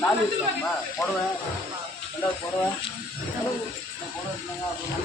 நாலு புடவை ரெண்டாவது புடவை புடவை இருந்தாங்க அப்புறம்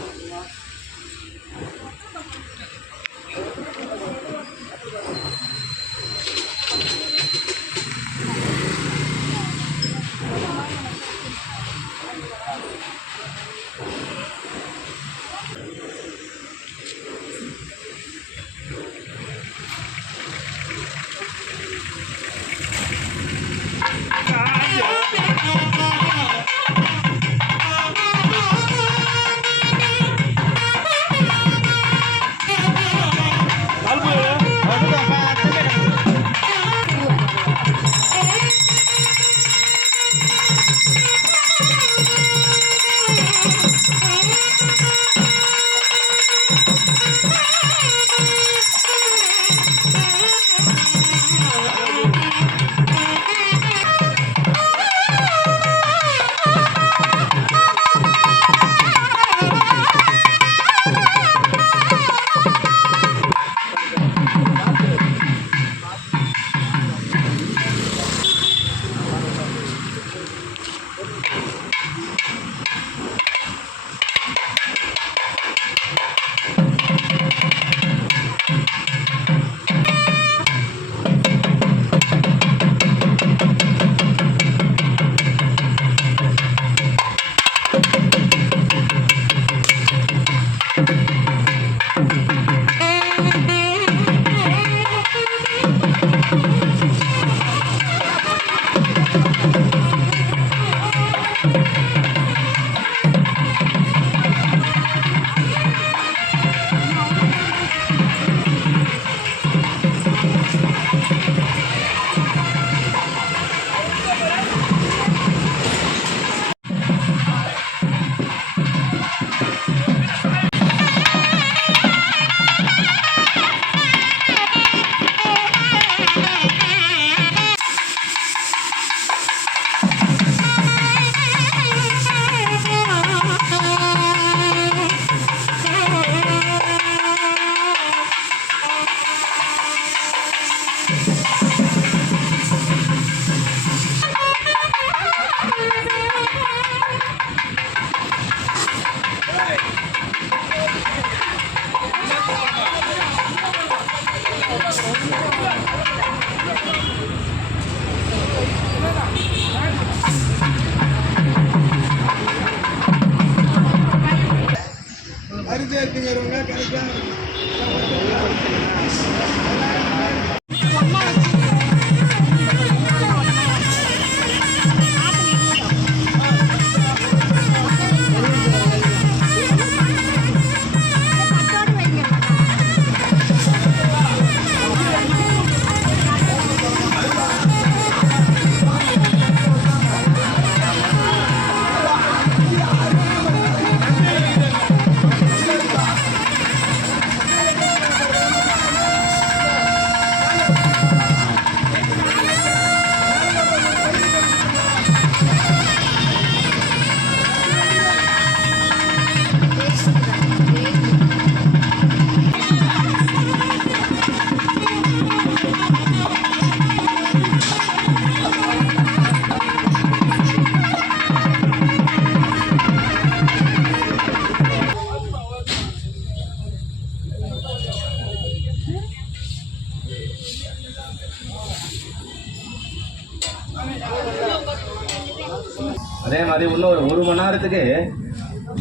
அதே மாதிரி இன்னும் ஒரு மணி நேரத்துக்கு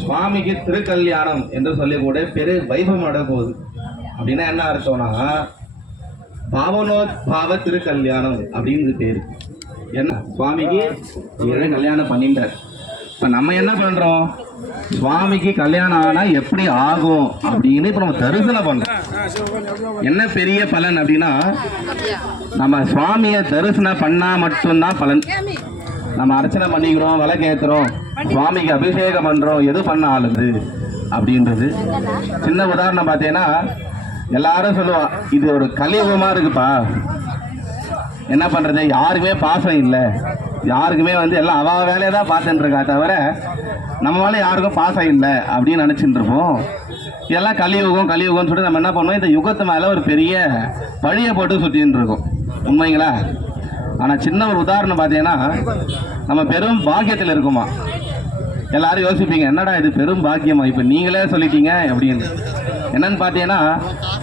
சுவாமிக்கு திருக்கல்யாணம் என்று சொல்லக்கூட பெரு வைபவம் நடக்க போகுது. அப்படின்னா என்ன அர்த்தம்னா பாவனோத்பாவ திருக்கல்யாணம் அப்படின்னு பேரு. என்ன சுவாமிக்கு கல்யாணம் பண்ணிட்டார். இப்ப நம்ம என்ன பண்றோம், சுவாமிக்கு கல்யாணம் ஆனா எப்படி ஆகும் அப்படின்னு இப்ப நம்ம தரிசனம் பண்றோம். என்ன பெரிய பலன் அப்படின்னா நம்ம சுவாமியை தரிசனம் பண்ணா மட்டும்தான் பலன். நம்ம அர்ச்சனை பண்ணிக்கிறோம், விளக்கேற்றுறோம், சுவாமிக்கு அபிஷேகம் பண்றோம், எது பண்ண ஆளுது அப்படின்றது. சின்ன உதாரணம் பார்த்தீங்கன்னா எல்லாரும் சொல்லுவா இது ஒரு கலியுகமா இருக்குப்பா, என்ன பண்றது, யாருக்குமே பாசம் இல்லை, யாருக்குமே எல்லாம் அவ வேலையை தான் பார்த்துட்டு இருக்கா தவிர நம்ம மேலே யாருக்கும் பாசம் இல்லை அப்படின்னு நினச்சிட்டு இருப்போம். இதெல்லாம் கலியுகம்னு சொல்லிட்டு நம்ம என்ன பண்ணுவோம், இந்த யுகத்து மேலே ஒரு பெரிய பழியை போட்டு சுற்றின்னு இருக்கோம். உண்மைங்களா? ஆனால் சின்ன ஒரு உதாரணம் பார்த்தீங்கன்னா நம்ம பெரும் பாக்கியத்தில் இருக்குமா. எல்லாரும் யோசிப்பீங்க என்னடா இது பெரும் பாக்கியமா, இப்போ நீங்களே சொல்லிட்டீங்க அப்படின்னு. என்னன்னு பார்த்தீங்கன்னா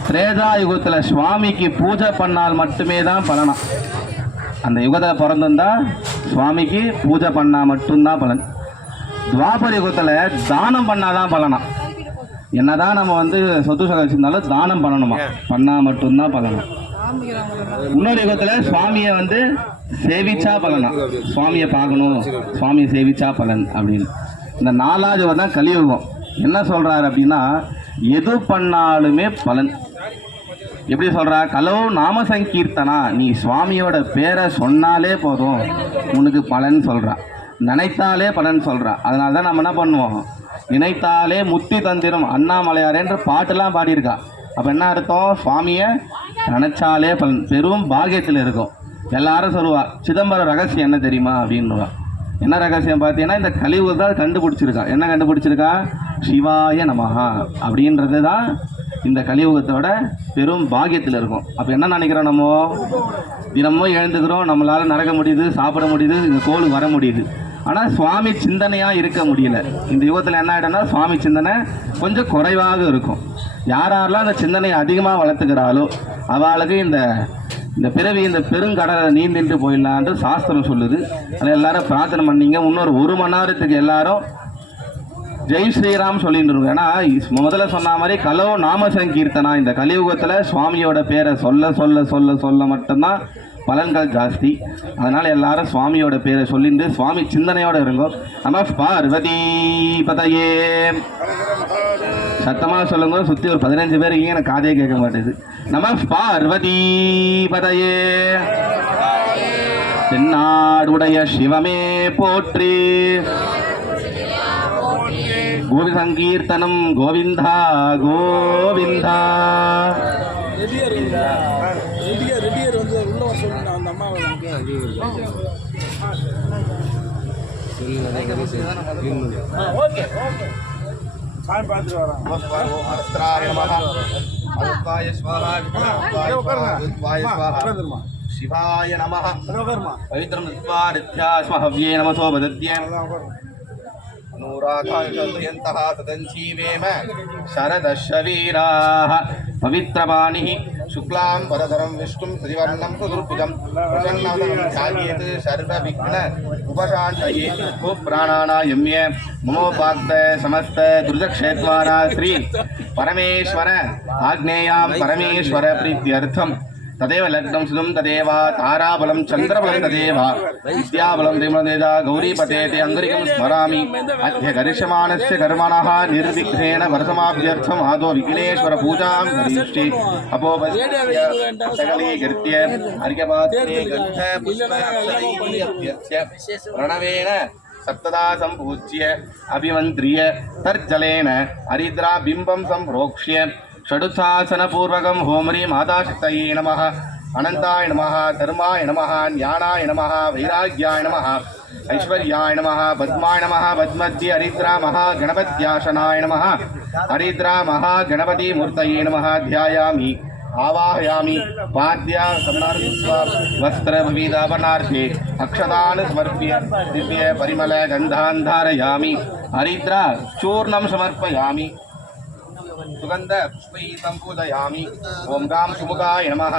திரேதா யுகத்தில் சுவாமிக்கு பூஜை பண்ணால் மட்டுமே தான் பலனா. அந்த யுகத்தில் பிறந்திருந்தா சுவாமிக்கு பூஜை பண்ணால் மட்டும்தான் பலன். துவாபர யுகத்தில் தானம் பண்ணாதான் பலனா. என்னதான் நம்ம சொத்து சொகை வச்சிருந்தாலும் தானம் பண்ணணுமா, பண்ணால் மட்டும்தான் பலனா. இன்னொரு யுகத்துல சுவாமியை சேவிச்சா பலனா, சுவாமியை பார்க்கணும், சுவாமியை சேவிச்சா பலன் அப்படின்னு. இந்த 4வது யுகம் தான் கலியுகம். என்ன சொல்றாரு அப்படின்னா எது பண்ணாலுமே பலன். எப்படி சொல்றா, கலோ நாம சங்கீர்த்தனா, நீ சுவாமியோட பேரை சொன்னாலே போதும் உனக்கு பலன் சொல்றா, நினைத்தாலே பலன் சொல்றா. அதனால தான் நம்ம என்ன பண்ணுவோம், நினைத்தாலே முத்தி தந்திரம் அண்ணாமலையாரேன்ற பாட்டெல்லாம் பாடியிருக்கா. அப்போ என்ன அர்த்தம், சுவாமியை நினைச்சாலே பலன், பெரும் பாகியத்தில் இருக்கும். எல்லாரும் சொல்லுவா சிதம்பரம் ரகசியம் என்ன தெரியுமா அப்படின்னுவா. என்ன ரகசியம் பார்த்தீங்கன்னா இந்த கலியுகத்தை தான் கண்டுபிடிச்சிருக்கா. என்ன கண்டுபிடிச்சிருக்கா, சிவாய நமஹா அப்படின்றது தான் இந்த கலியுகத்தோட பெரும் பாகியத்தில் இருக்கும். அப்போ என்ன நினைக்கிறோம், நம்ம தினமும் எழுந்துக்கிறோம், நம்மளால் நடக்க முடியுது, சாப்பிட முடியுது, இந்த கோளுக்கு வர முடியுது. ஆனால் சுவாமி சிந்தனையாக இருக்க முடியல. இந்த யுகத்தில் என்ன ஆகிடும்னா சுவாமி சிந்தனை கொஞ்சம் குறைவாக இருக்கும். யாரெல்லாம் அந்த சிந்தனையை அதிகமாக வளர்த்துக்கிறாளோ அவளுக்கு இந்த பிறவி இந்த பெருங்கடலை நீந்திட்டு போயிடலான்ட்டு சாஸ்திரம் சொல்லுது. அதில் எல்லாரும் பிரார்த்தனை பண்ணிங்க. இன்னொரு 1 மணி நேரத்துக்கு எல்லாரும் ஜெய் ஸ்ரீராம் சொல்லிட்டு இருக்கோம். ஏன்னா முதல்ல சொன்ன மாதிரி கலோ நாம சங்கீர்த்தனா, இந்த கலியுகத்தில் சுவாமியோட பேரை சொல்ல சொல்ல சொல்ல சொல்ல மட்டும்தான் பலன்கள் ஜாஸ்தி. அதனால் எல்லாரும் சுவாமியோட பேரை சொல்லிட்டு சுவாமி சிந்தனையோடு இருங்கோ. நம்ம பார்வதி பதையே சத்தமாக சொல்லுங்க. சுற்றி ஒரு 15 பேர் இருக்கீங்க, எனக்கு காதே கேட்க மாட்டேது. நம்ம பார்வதி பதையே. தென்னாடுடைய சிவமே போற்றி. கோவி சங்கீர்த்தனம் கோவிந்தா கோவிந்தா. சிவாய நமஹ. பவித்ரம் ஹவ்யே நமசோ வதத்யம் अनुराधायन्तः तदञ्जीवेम शरदशवीराः पवित्रवाणिः शुक्लां वरदरं विष्णुं त्रिवर्णं सुदुर्भुजं प्रसन्नवदनं ध्यायेत् सर्वविघ्न उपशान्तये. प्राणानायम्य ममोपाक्त समस्त दुर्दक्षेद्वारा श्री परमेश्वर आग्नेयां परमेश्वर प्रीत्यर्थं तदेव लग्नं सुदं तदेव ताराबलं चन्द्रबलं तदेव विद्याबलं देवदेदा गौरीपते ते अङ्गुरिकं स्मरामि. अद्य करिष्यमाणस्य कर्मणः निर्विघ्नेन वर्षमाभ्यर्थम् आदौ विघ्नेश्वर पूजां करिष्ये. अपोपस्यगलीकृत्य अर्घ्यपात्रे गन्धपुष्पैर्यभ्यर्च्य प्रणवेन सप्तदा सम्पूज्य अभिमन्त्र्य तर्जलेन हरिद्राबिम्बं सम्प्रोक्ष्य षडुत्सासनपूर्वकं होमरी माताशक्तये नमः, अनन्ताय नमः, धर्माय नमः, ज्ञानाय नमः, वैराग्याय नमः, ऐश्वर्याय नमः, पद्माय नमः, पद्मद्य हरिद्रा महागणपत्याशनाय नमः, हरिद्रा महागणपतिमूर्तये नमः. ध्यायामि आवाहयामि. पाद्य वस्त्रविधापनार्थे अक्षतान् समर्प्य दिव्य परिमल गन्धान् धारयामि. हरिद्रा चूर्णं समर्पयामि. सुगंध पुष्पैः सम्पूजयामि. ओं गां सुमुखाय नमः,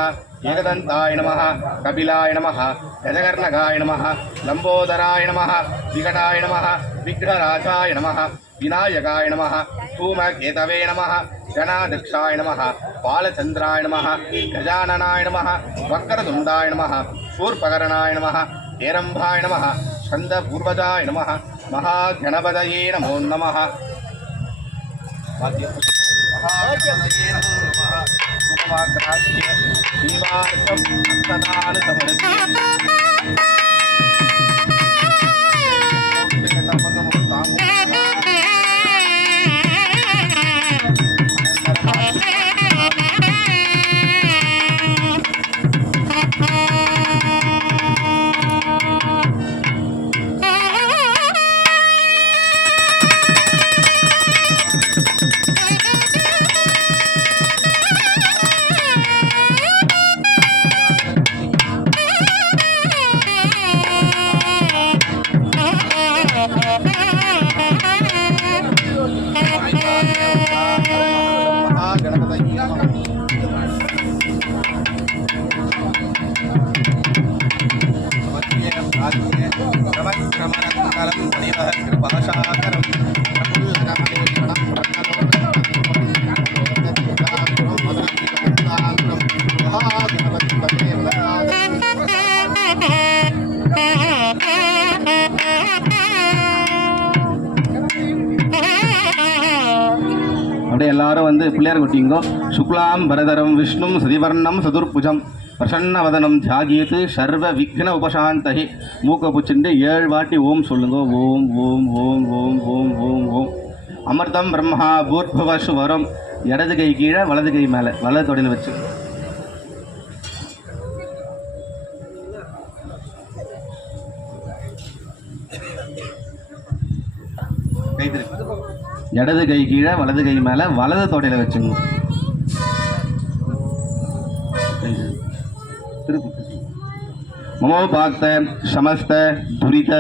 ஏகதந்தாய நமः கபிலாய நமः கஜகர்ணகாய நமः லம்போதராய நமः விகடாய நமः விக்னராஜாய நமः விநாயகாய நமः धूमकेतवे नमः गणाध्यक्षाय नमः बालचन्द्राय नमः गजाननाय नमः वक्रतुण्डाय नमः शूर्पकर्णाय नमः हेरम्भाय नमः छन्दपूर्वजाय नमः महागणपतये नमो नमः महागणपतये नमो नमः उपवाग्राह्य दीवार्थं हस्तदान समर्प्य அப்படியே எல்லாரும் வந்து பிள்ளையார் கொட்டிங்கோ. சுக்லாம் பரதரம் விஷ்ணும் சதிவர்ணம் சதுர்புஜம் பிரசன்னவதனம் தியாகியத்து சர்வ விக்ன உபசாந்தகி. மூக்க புச்சுண்டு 7 வாட்டி ஓம் சொல்லுங்க. ஓம் ஓம் ஓம் ஓம் ஓம் ஓம் ஓம். அமிர்தம் பிரம்மா பூர்பவசு வரும். இடது கை கீழே வலது கை மேலே வலது தொடையில் வச்சு இடது கை கீழே வலது கை மேலே வலது தொடையில் வச்சுங்க. ममोपाक्त समस्त दुरित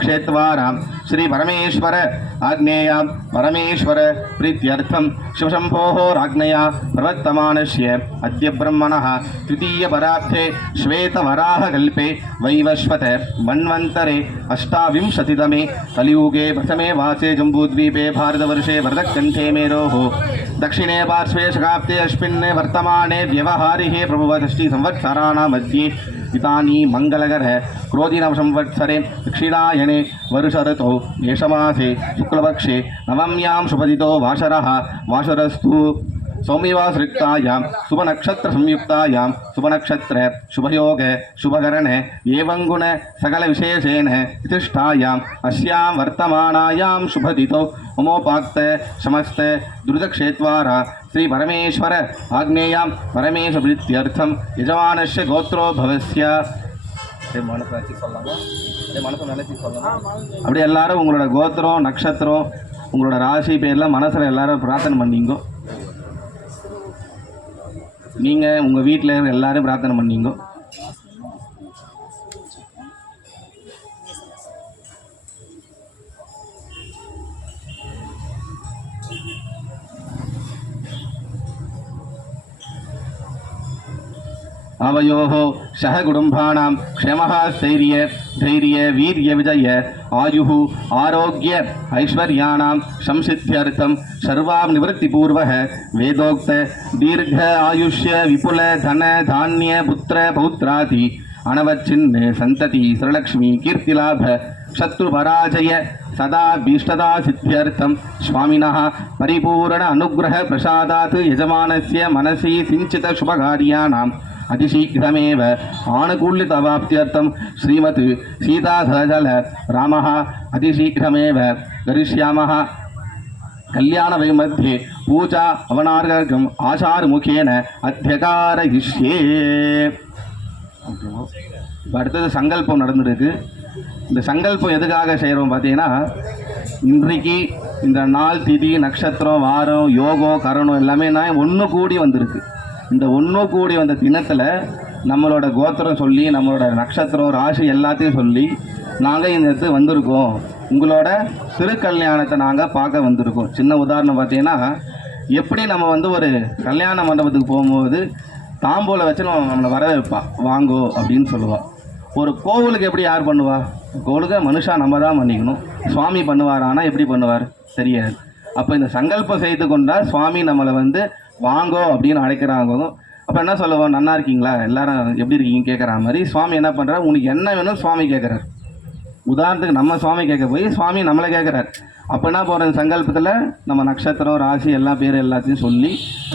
क्षेत्रवारां श्री परमेश्वर आज्ञेयां परमेश्वर प्रीत्यर्थं शिवशम्भोः राज्ञया प्रवर्तमानस्य अद्य ब्रह्मणः तृतीयपरार्थे श्वेतवराहकल्पे वैवस्वत मन्वन्तरे 28तमे कलियुगे प्रथमे वासे जम्बूद्वीपे भारतवर्षे वरदकण्ठे मेरोः दक्षिणे पार्श्वे शकाब्दे अस्मिन् वर्तमाने व्यवहारिहे प्रभुवषष्टि संवत्सराणां मध्ये इतानी मंगलकर है क्रोधिनव संवत्सरे दक्षिणायने वर्ष ऋतौ मेषमासे शुक्लपक्षे नवम्यां शुभदितो वासरः वासरस्तु सौम्यवासृक्तायां शुभनक्षत्र संयुक्तायां शुभनक्षत्र शुभयोग शुभकरण एवं गुण सकल विशेषेण प्रतिष्ठायाम् अस्यां वर्तमानायां शुभदितो ममोपाक्त समस्त दुरितक्षेत्रवारा श्री परमेश्वर आग्नेयां परमेश प्रीत्यर्थं यजमानस्य गोत्रोद्भवस्य அப்படி எல்லாரும் உங்களோட கோத்திரம் நட்சத்திரம் உங்களோட ராசி பேர்லாம் மனசில் எல்லாரும் பிரார்த்தனை பண்ணீங்க. நீங்கள் உங்கள் வீட்டில் இருக்கிற எல்லாரும் பிரார்த்தனை பண்ணீங்க. आवयोः सह कुटुम्बानां क्षेमः स्थैर्य धैर्य वीर्य विजय आयुः आरोग्य ऐश्वर्याणां संसिद्ध्यर्थं सर्वां निवृत्तिपूर्वः वेदोक्त दीर्घ आयुष्य विपुल धन धान्य पुत्र पौत्रादि अनवच्छिन्न संतति श्रीलक्ष्मी कीर्तिलाभ शत्रुपराजय सदा भीष्टदा सिद्ध्यर्थं स्वामिनः परिपूर्ण अनुग्रह प्रसादात् यजमानस्य मनसि सिञ्चित शुभकार्याणाम् अतिशीघ्रमेव आनुकूल्यतावाप्त्यर्थं श्रीमत् सीताधरजल रामः अतिशीघ्रमेव करिष्यामः. कल्याणवैमध्ये पूजा अवनार्गम् आचारमुखेन अध्यकारयिष्ये. அடுத்தது சங்கல்பம் நடந்துருக்கு. இந்த சங்கல்பம் எதுக்காக செய்கிறோம் பார்த்தீங்கன்னா, இன்றைக்கு இந்த நாள் திதி நட்சத்திரம் வாரம் யோகம் கரணம் எல்லாமே நான் ஒன்று கூடி வந்திருக்கு. இந்த ஒன்று கூடி வந்த தினத்தில் நம்மளோட கோத்திரம் சொல்லி நம்மளோட நட்சத்திரம் ராசி எல்லாத்தையும் சொல்லி நாங்கள் இந்த இடத்துக்கு வந்திருக்கோம். உங்களோட திருக்கல்யாணத்தை நாங்கள் பார்க்க வந்திருக்கோம். சின்ன உதாரணம் பார்த்தீங்கன்னா, எப்படி நம்ம ஒரு கல்யாண மண்டபத்துக்கு போகும்போது தாம்பூல வச்சு நம்மளை வரவேற்பா, வாங்கோ அப்படின்னு சொல்லுவாள். ஒரு கோவிலுக்கு எப்படி யார் பண்ணுவா? கோவிலுக்கு மனுஷா நம்ம தான் பண்ணிக்கணும். சுவாமி பண்ணுவார், ஆனால் எப்படி பண்ணுவார் தெரியாது. அப்போ இந்த சங்கல்பம் செய்து கொண்டால் சுவாமி நம்மளை வந்து வாங்கோ அப்படின்னு அழைக்கிறாங்க. அப்போ என்ன சொல்லுவோம்? நல்லா இருக்கீங்களா, எல்லாரும் எப்படி இருக்கீங்க கேட்குற மாதிரி சுவாமி என்ன பண்ணுறாரு, உனக்கு என்ன வேணும் சுவாமி கேட்குறாரு. உதாரணத்துக்கு நம்ம சுவாமி கேட்க போய் சுவாமி நம்மளை கேட்குறாரு. அப்போ என்ன போகிற சங்கல்பத்தில் நம்ம நட்சத்திரம், ராசி, எல்லா பேர் எல்லாத்தையும் சொல்லி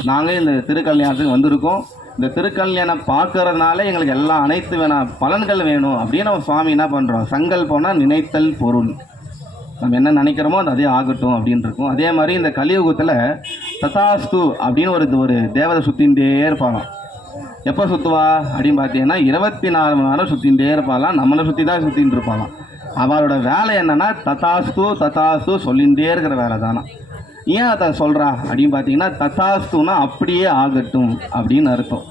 நாங்கள் இந்த திருக்கல்யாணத்துக்கு வந்திருக்கோம். இந்த திருக்கல்யாணம் பார்க்கறதுனால எங்களுக்கு எல்லா அனைத்து பலன்கள் வேணும் அப்படின்னு நம்ம சுவாமி என்ன பண்ணுறோம்? சங்கல்பம்னா நினைத்தல் பொருள். நம்ம என்ன நினைக்கிறோமோ அது அதே ஆகட்டும் அப்படின்னு இருக்கும். அதே மாதிரி இந்த கலியுகத்தில் ததாஸ்து அப்படின்னு ஒரு தேவதை சுற்றிகிட்டே இருப்பாங்களாம். எப்போ சுற்றுவா அப்படின்னு பார்த்தீங்கன்னா 24 மணி நேரம் சுற்றிகிட்டே இருப்பாங்களாம். நம்மளை சுற்றி தான் சுற்றின்னு இருப்பாங்களாம். அவளோட வேலை என்னென்னா ததாஸ்து ததாஸ்து சொல்லிகிட்டே இருக்கிற வேலை தானா. ஏன் அதை சொல்கிறா அப்படின்னு பார்த்தீங்கன்னா, ததாஸ்துனா அப்படியே ஆகட்டும் அப்படின்னு அர்த்தம்.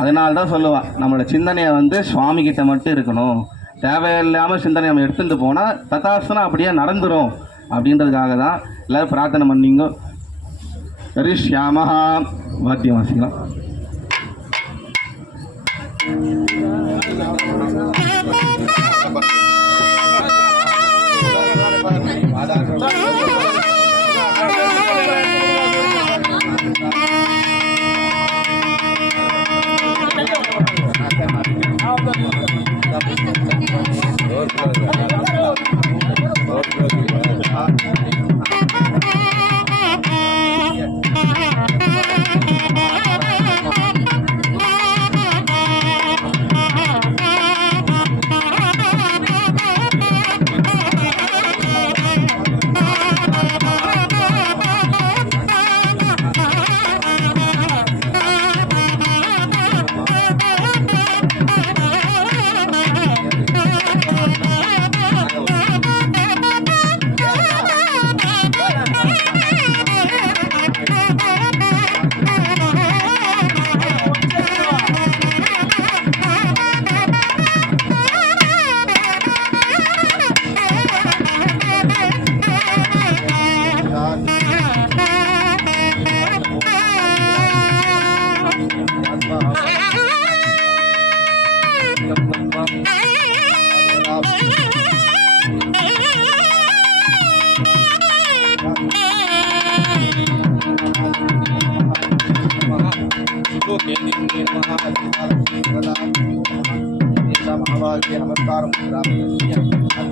அதனால தான் சொல்லுவாள், நம்மளோட சிந்தனையை வந்து சுவாமிகிட்ட மட்டும் இருக்கணும். தேவையில்லாமல் சிந்தனை நம்ம எடுத்துகிட்டு போனால் ததாஸ்துனா அப்படியே நடந்துடும் அப்படின்றதுக்காக தான் எல்லோரும் பிரார்த்தனை பண்ணிங்க. ரிஷ்யாமஹா வாத்தியம் வாசிக்கலாம்.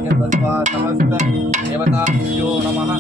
नमस्कार समस्त देवताभ्यो नमः।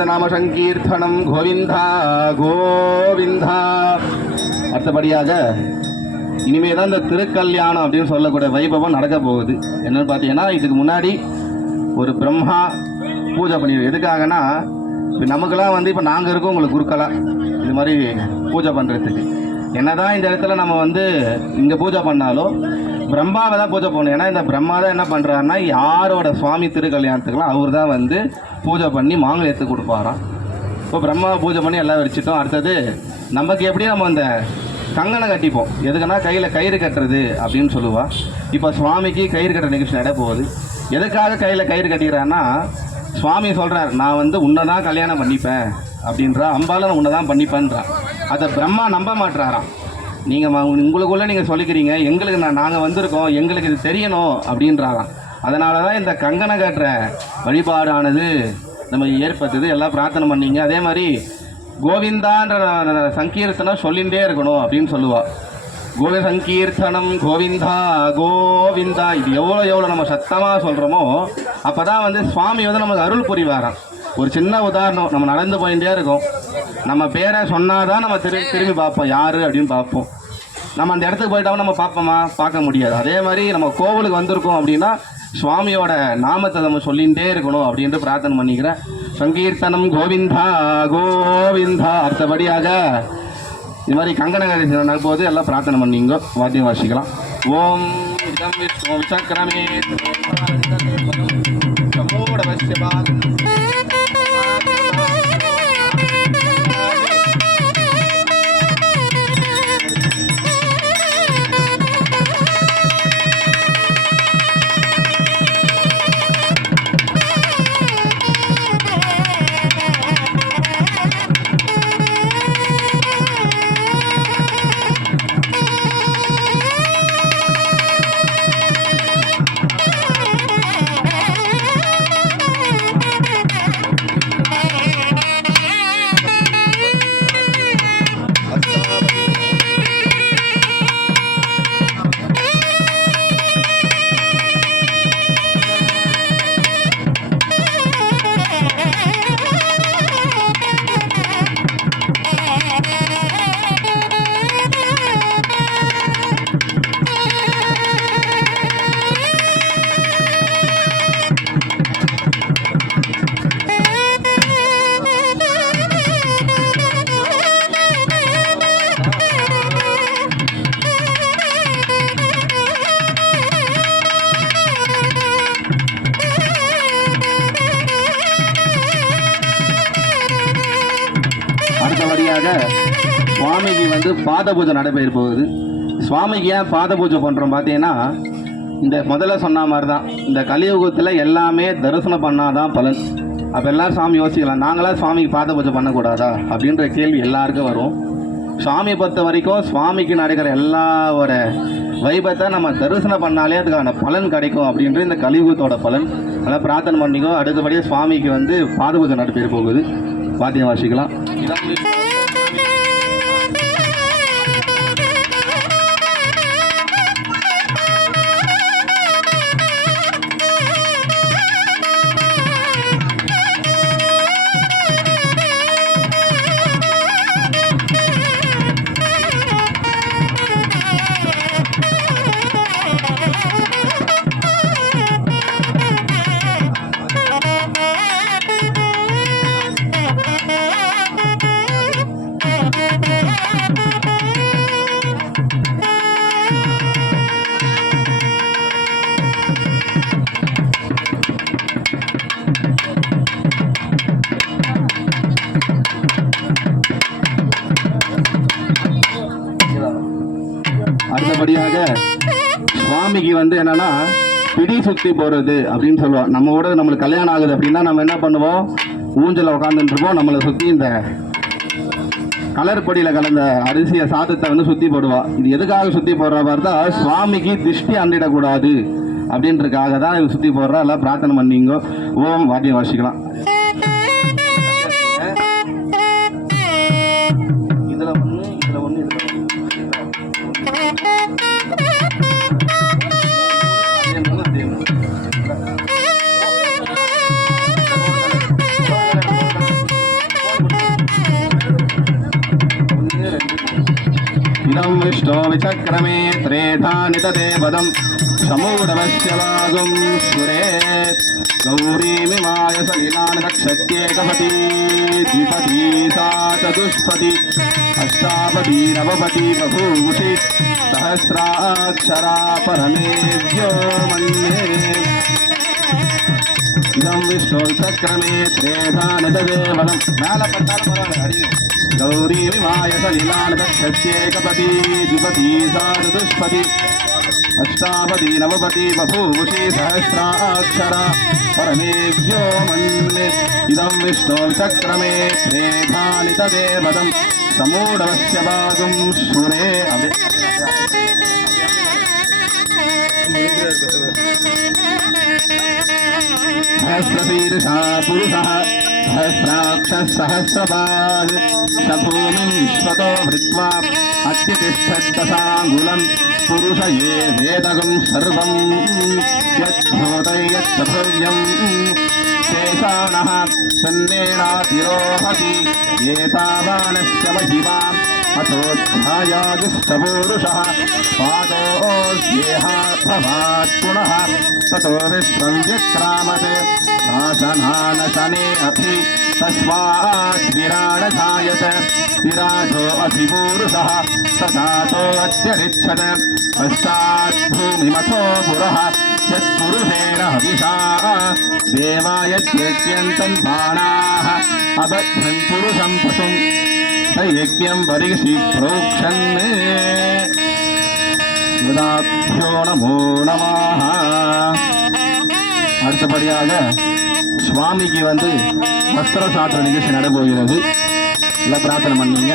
கோவிந்த நாம சங்கீர்த்தனம் கோவிந்தா கோவிந்தா. அடுத்தபடியாக இனிமே தான் இந்த திருக்கல்யாணம் அப்படின்னு சொல்லக்கூடிய வைபவம் நடக்க போகுது. என்னன்னு பார்த்தீங்கன்னா, இதுக்கு முன்னாடி ஒரு பிரம்மா பூஜை பண்ணிடுவோம். எதுக்காகனா, இப்போ நமக்கெல்லாம் வந்து இப்போ நாங்கள் இருக்கோம் உங்களுக்கு குருக்களாக இது மாதிரி பூஜை பண்ணுறதுக்கு. என்னதான் இந்த இடத்துல நம்ம வந்து இங்கே பூஜை பண்ணாலும் பிரம்மாவை தான் பூஜை பண்ணணும். ஏன்னா இந்த பிரம்மா தான் என்ன பண்ணுறாருன்னா, யாரோட சுவாமி திருக்கல்யாணத்துக்கெல்லாம் அவர் தான் வந்து பூஜை பண்ணி மாங்கல்யத்தை கொடுப்பாராம். இப்போ பிரம்மாவை பூஜை பண்ணி எல்லாம் வச்சுட்டோம். அடுத்தது நமக்கு எப்படி நம்ம அந்த கங்கணம் கட்டிப்போம். எதுக்குன்னா கையில் கயிறு கட்டுறது அப்படின்னு சொல்லுவா. இப்போ சுவாமிக்கு கயிறு கட்டுற நிகழ்ச்சி நட போகுது. எதுக்காக கையில் கயிறு கட்டிக்கிறான்னா, சுவாமி சொல்கிறார், நான் வந்து உன்னை தான் கல்யாணம் பண்ணிப்பேன் அப்படின்றா. அம்பால நான் உன்னை தான் பண்ணிப்பேன்றா. அதை பிரம்மா நம்ப மாட்டுறாராம். நீங்கள் உங்களுக்குள்ளே நீங்கள் சொல்லிக்கிறீங்க, எங்களுக்கு நாங்கள் வந்திருக்கோம், எங்களுக்கு இது தெரியணும் அப்படின்றாராம். அதனால தான் இந்த கங்கண கட்டுற வழிபாடானது நம்ம ஏற்படுத்துது. எல்லாம் பிரார்த்தனை பண்ணிங்க. அதே மாதிரி கோவிந்தான்ற சங்கீர்த்தனம் சொல்லிகிட்டே இருக்கணும் அப்படின்னு சொல்லுவாள். கோவிந்த சங்கீர்த்தனம் கோவிந்தா கோவிந்தா. இது எவ்வளோ நம்ம சத்தமாக சொல்கிறோமோ அப்போ தான் வந்து சுவாமி வந்து நமக்கு அருள் புரிவாராம். ஒரு சின்ன உதாரணம், நம்ம நடந்து போயிட்டே இருக்கோம், நம்ம பேரை சொன்னால் தான் நம்ம திரும்பி பார்ப்போம் யார் அப்படின்னு பார்ப்போம். நம்ம அந்த இடத்துக்கு போயிட்டாலும் நம்ம பார்ப்போமா? பார்க்க முடியாது. அதே மாதிரி நம்ம கோவிலுக்கு வந்திருக்கோம் அப்படின்னா சுவாமியோட நாமத்தை நம்ம சொல்லிகிட்டே இருக்கணும் அப்படின்ட்டு பிரார்த்தனை பண்ணிக்கிறேன். சங்கீர்த்தனம் கோவிந்தா கோவிந்தா. அடுத்தபடியாக இது மாதிரி கங்கண நடக்கும்போது எல்லாம் பிரார்த்தனை பண்ணிங்க, வாத்தியம் வாசிக்கலாம். ஓம் இதம் விஷ்ணு சக்கரமே சுவாமிக்கு வந்து பாத பூஜை நடைபெற போகுது. சுவாமிக்கு ஏன் பாத பூஜை பண்ணுறோம் பார்த்தீங்கன்னா, இந்த முதல்ல சொன்ன மாதிரி தான், இந்த கலியுகத்தில் எல்லாமே தரிசனம் பண்ணாதான் பலன். அப்போ எல்லோரும் சாமி யோசிக்கலாம், நாங்களாம் சுவாமிக்கு பாத பூஜை பண்ணக்கூடாதா அப்படின்ற கேள்வி எல்லாருக்கும் வரும். சுவாமியை பொறுத்த வரைக்கும் சுவாமிக்கு நடக்கிற எல்லாவோட வைபத்தை நம்ம தரிசனம் பண்ணாலே அதுக்கான பலன் கிடைக்கும் அப்படின்ற இந்த கலியுகத்தோட பலன். அதெல்லாம் பிரார்த்தனை பண்ணிக்கோ. அடுத்தபடியே சுவாமிக்கு வந்து பாத பூஜை நடைபெற போகுது. வாத்தியம் வாசிக்கலாம். அடுத்தபடியாக சுவாமிக்கு வந்து என்னன்னா பிடி சுத்தி போறது அப்படின்னு சொல்லுவோம். நம்ம கூட நம்மளுக்கு கல்யாணம் ஆகுது அப்படின்னா நம்ம என்ன பண்ணுவோம், ஊஞ்சல உட்காந்துட்டு இருப்போம். நம்மளை சுற்றி இந்த கலர் பொடியில் கலந்த அரிசியை சாதத்தை வந்து சுற்றி போடுவா. இது எதுக்காக சுற்றி போடுற பார்த்தா, சுவாமிக்கு திருஷ்டி அண்டிடக்கூடாது அப்படின்றதுக்காக தான் இது சுற்றி போடுறா. எல்லாம் பிரார்த்தனை பண்ணிங்க. ஓம் வாத்தியம் வாசிக்கலாம். இதில் ஒன்று இதில் ஒன்று இதில் विष्णो विचक्रमे त्रेधा नितते पदं समूढवस्य वागुं सुरे गौरीमिमाय सलिलानक्षत्येकपति द्विपदी सा चतुष्पदी अष्टापदी नवपदी बभूषि सहस्राक्षरा परमेभ्यो मन्ये इदं विष्णो चक्रमे त्रेधा नितदेवनं गौरी विमाय सलिलानक्षत्येकपति द्विपदी सा चतुष्पदी अष्टापदी नवपदी बभूषि सहस्राक्षरा परमेभ्यो मन्ये इदं विष्णो चक्रमे त्रेधा नितदेवनं समूढवस्य वागुं सुरे सहस्रशीर्षा पुरुषः सहस्राक्षः सहस्रपाद स भूमिं विश्वतो भृत्वा अत्यतिष्ठद्दशाङ्गुलं पुरुष ये वेदगं सर्वं यद्भूतं यत्सभव्यं शेषाणः तन्नेणातिरोहति एतावानस्य महिमाम् अथोऽध्यायादिष्टपूरुषः पादोऽस्येहार्थवात् पुनः ततो विश्वं व्यक्रामत् शासनानशने अपि तस्मात् विराडधायत विराजो अधिपूरुषः तथातोऽत्यरिच्छत् पश्चात् भूमिमथो पुरः यत्पुरुषेण हविषा देवा यद्यत्यन्तं बाणाः अबध्नन् पुरुषं पशुं यज्ञं परिषि प्रोक्षन् யுதாப்யோ நமோ நமः. அடுத்தபடியாக சுவாமிக்கு வஸ்திர சாற்ற நிகழ்ச்சி நடைபோகிறது. எல்லாம் பிரார்த்தனை பண்ணீங்க.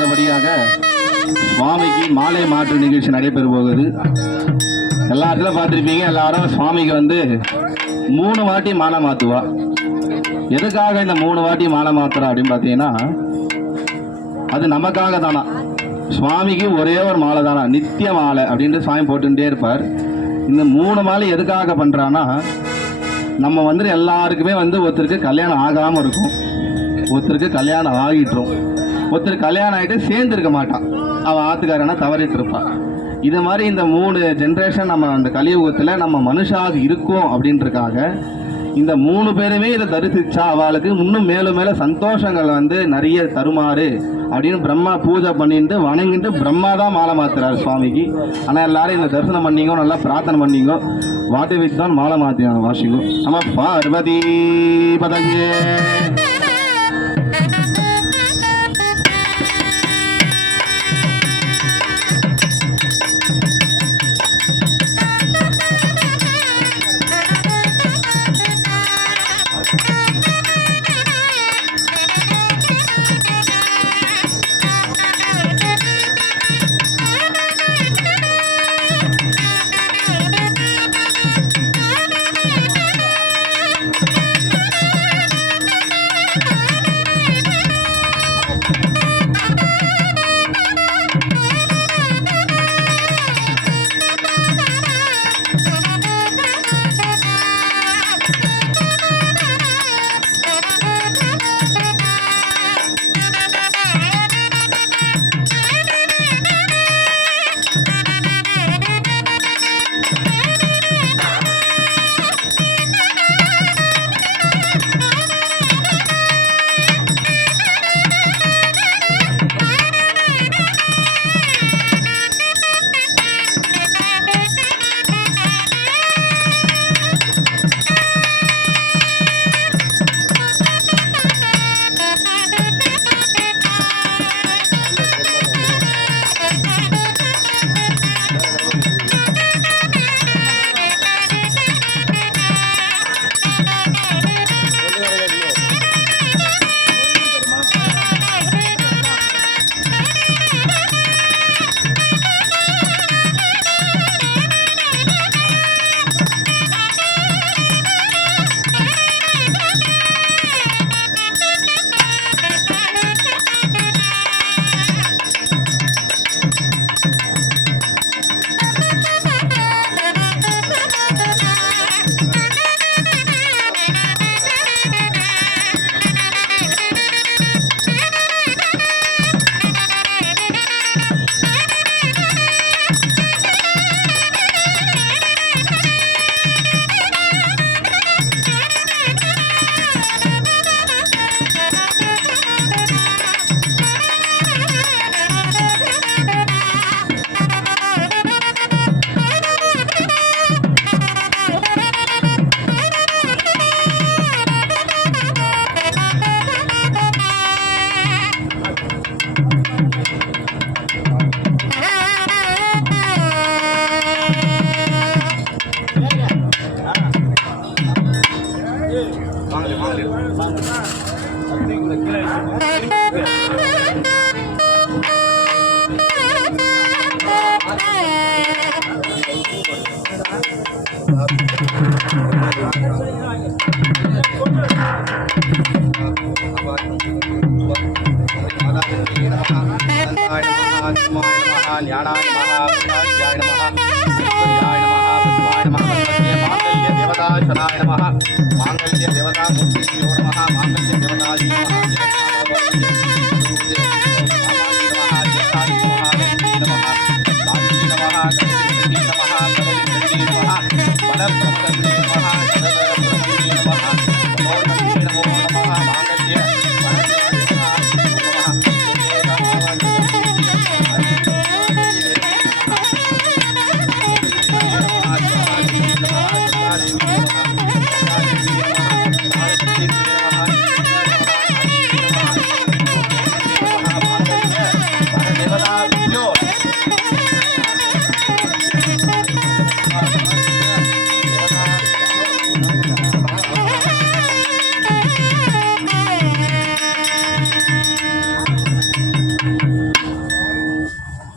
அடுத்தபடியாக சுவாமிக்கு மாலை மாற்று நிகழ்ச்சி நடைபெற போகுது. எல்லா இடத்துல பார்த்துருப்பீங்க, எல்லாரும் சுவாமிக்கு வந்து 3 வாட்டி மாலை மாற்றுவா. எதுக்காக இந்த 3 வாட்டி மாலை மாத்துறா அப்படின்னு பார்த்தீங்கன்னா, அது நமக்காக தானா. சுவாமிக்கு ஒரே ஒரு மாலை தானா, நித்திய மாலை அப்படின்ட்டு சுவாமி போட்டுகிட்டே இருப்பார். இந்த 3 மாலை எதுக்காக பண்ணுறான்னா, நம்ம வந்து எல்லாருக்குமே வந்து ஒருத்தருக்கு கல்யாணம் ஆகாமல் இருக்கும், ஒருத்தருக்கு கல்யாணம் ஆகிட்டுரும், ஒருத்தர் கல்யாணம் ஆகிட்டு சேர்ந்துருக்க மாட்டான், அவன் ஆத்துக்காரனா தவறிட்டு இருப்பான். இது மாதிரி இந்த 3 ஜென்ரேஷன் நம்ம அந்த கலியுகத்தில் நம்ம மனுஷாக இருக்கோம் அப்படின்றக்காக இந்த 3 பேருமே இதை தரிசிச்சா அவளுக்கு இன்னும் மேலும் மேலே சந்தோஷங்கள் வந்து நிறைய தருமாறு அப்படின்னு பிரம்மா பூஜை பண்ணிட்டு வணங்கிட்டு பிரம்மா தான் மாலை மாத்துறாரு சுவாமிக்கு. ஆனால் எல்லாரும் இந்த தரிசனம் பண்ணிங்கோ, நல்லா பிரார்த்தனை பண்ணிங்கோ, வாட்டி வச்சு தான் மாலை மாற்றினாங்க வாசிங்கோ. நம்ம பார்வதி பதங்கே.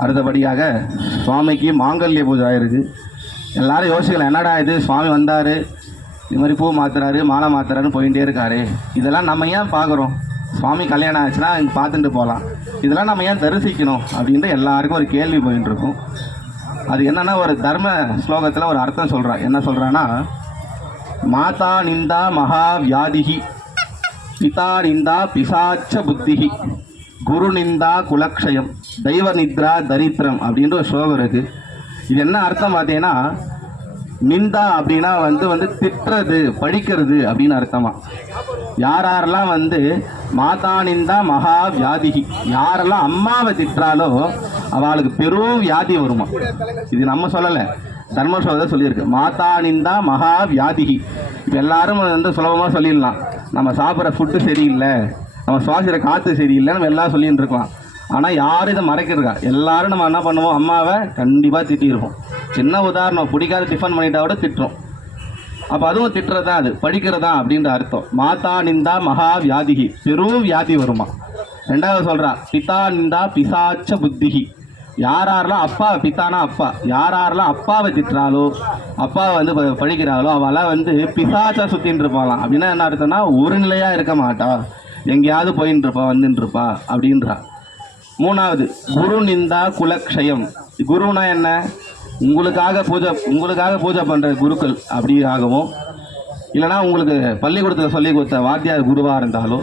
அடுத்தபடியாக சுவாமிக்கு மாங்கல்ய பூஜை ஆயிருக்கு. எல்லாரும் யோசிக்கலாம், என்னடா இது சுவாமி வந்தார், இது மாதிரி பூ மாற்றுறாரு, மாலை மாற்றுறாருன்னு போயிட்டே இருக்காரு, இதெல்லாம் நம்ம ஏன் பார்க்குறோம்? சுவாமி கல்யாணம் ஆச்சுன்னா இங்கே பார்த்துட்டு போகலாம், இதெல்லாம் நம்ம ஏன் தரிசிக்கணும் அப்படின்ட்டு எல்லாருக்கும் ஒரு கேள்வி போயின்னு இருக்கும். அது என்னென்னா, ஒரு தர்ம ஸ்லோகத்தில் ஒரு அர்த்தம் சொல்கிறான். என்ன சொல்கிறான்னா, மாதா நிந்தா மகா வியாதிகி, பிதா நிந்தா பிசாச்ச புத்திகி, குரு நிந்தா குலக்ஷயம், தெய்வ நித்ரா தரித்திரம் அப்படின்ற ஒரு ஸ்லோகம் இருக்குது. இது என்ன அர்த்தம் பார்த்தீங்கன்னா, நிந்தா அப்படின்னா வந்து திட்டுறது, பழிக்கிறது அப்படின்னு அர்த்தமா. யாரெல்லாம் மாதா நிந்தா மகா வியாதிகி, யாரெல்லாம் அம்மாவை திட்டுறாலோ அவளுக்கு பெரும் வியாதி வருமா. இது நம்ம சொல்லலை, தர்மஸ்லோகத்தை சொல்லியிருக்கு. மாதா நிந்தா மகா வியாதிகி. இப்போ எல்லாரும் சுலபமாக சொல்லிடலாம், நம்ம சாப்பிட்ற ஃபுட்டு சரியில்லை, நம்ம சுவாசிக்கிற காற்று சரியில்லை, நம்ம எல்லாம் சொல்லின்னு இருக்கலாம். ஆனால் யாரும் இதை மறைக்கிறதா? எல்லாரும் நம்ம என்ன பண்ணுவோம், அம்மாவை கண்டிப்பாக திட்டியிருப்போம். சின்ன உதாரணம், பிடிக்காத டிஃபன் பண்ணிட்டா கூட திட்டுறோம். அப்போ அதுவும் திட்டுறது தான், அது படிக்கிறதா அப்படின்ற அர்த்தம். மாதா நிந்தா மகா வியாதிகி, பெரும் வியாதி வருமா. ரெண்டாவது சொல்கிறா, பிதா நிந்தா பிசாச்ச புத்திகி. யாரெல்லாம் அப்பா, பித்தானா அப்பா, யாரெல்லாம் அப்பாவை திட்டுறாலோ, அப்பாவை படிக்கிறாளோ அவெல்லாம் பிசாச்சா சுற்றின்னு இருப்பாளாம். அப்படின்னா என்ன அர்த்தம்னா, ஒரு நிலையாக இருக்க மாட்டா, எங்கேயாவது போயின்னு இருப்பா, வந்துட்டு இருப்பா அப்படின்றா. மூணாவது, குரு நிந்தா குலக்ஷயம். குருனா என்ன? உங்களுக்காக பூஜை பண்ணுற குருக்கள் அப்படி ஆகவும், இல்லைனா உங்களுக்கு பள்ளிக்கூடத்தில் சொல்லி கொடுத்த வாத்தியார் குருவாக இருந்தாலோ,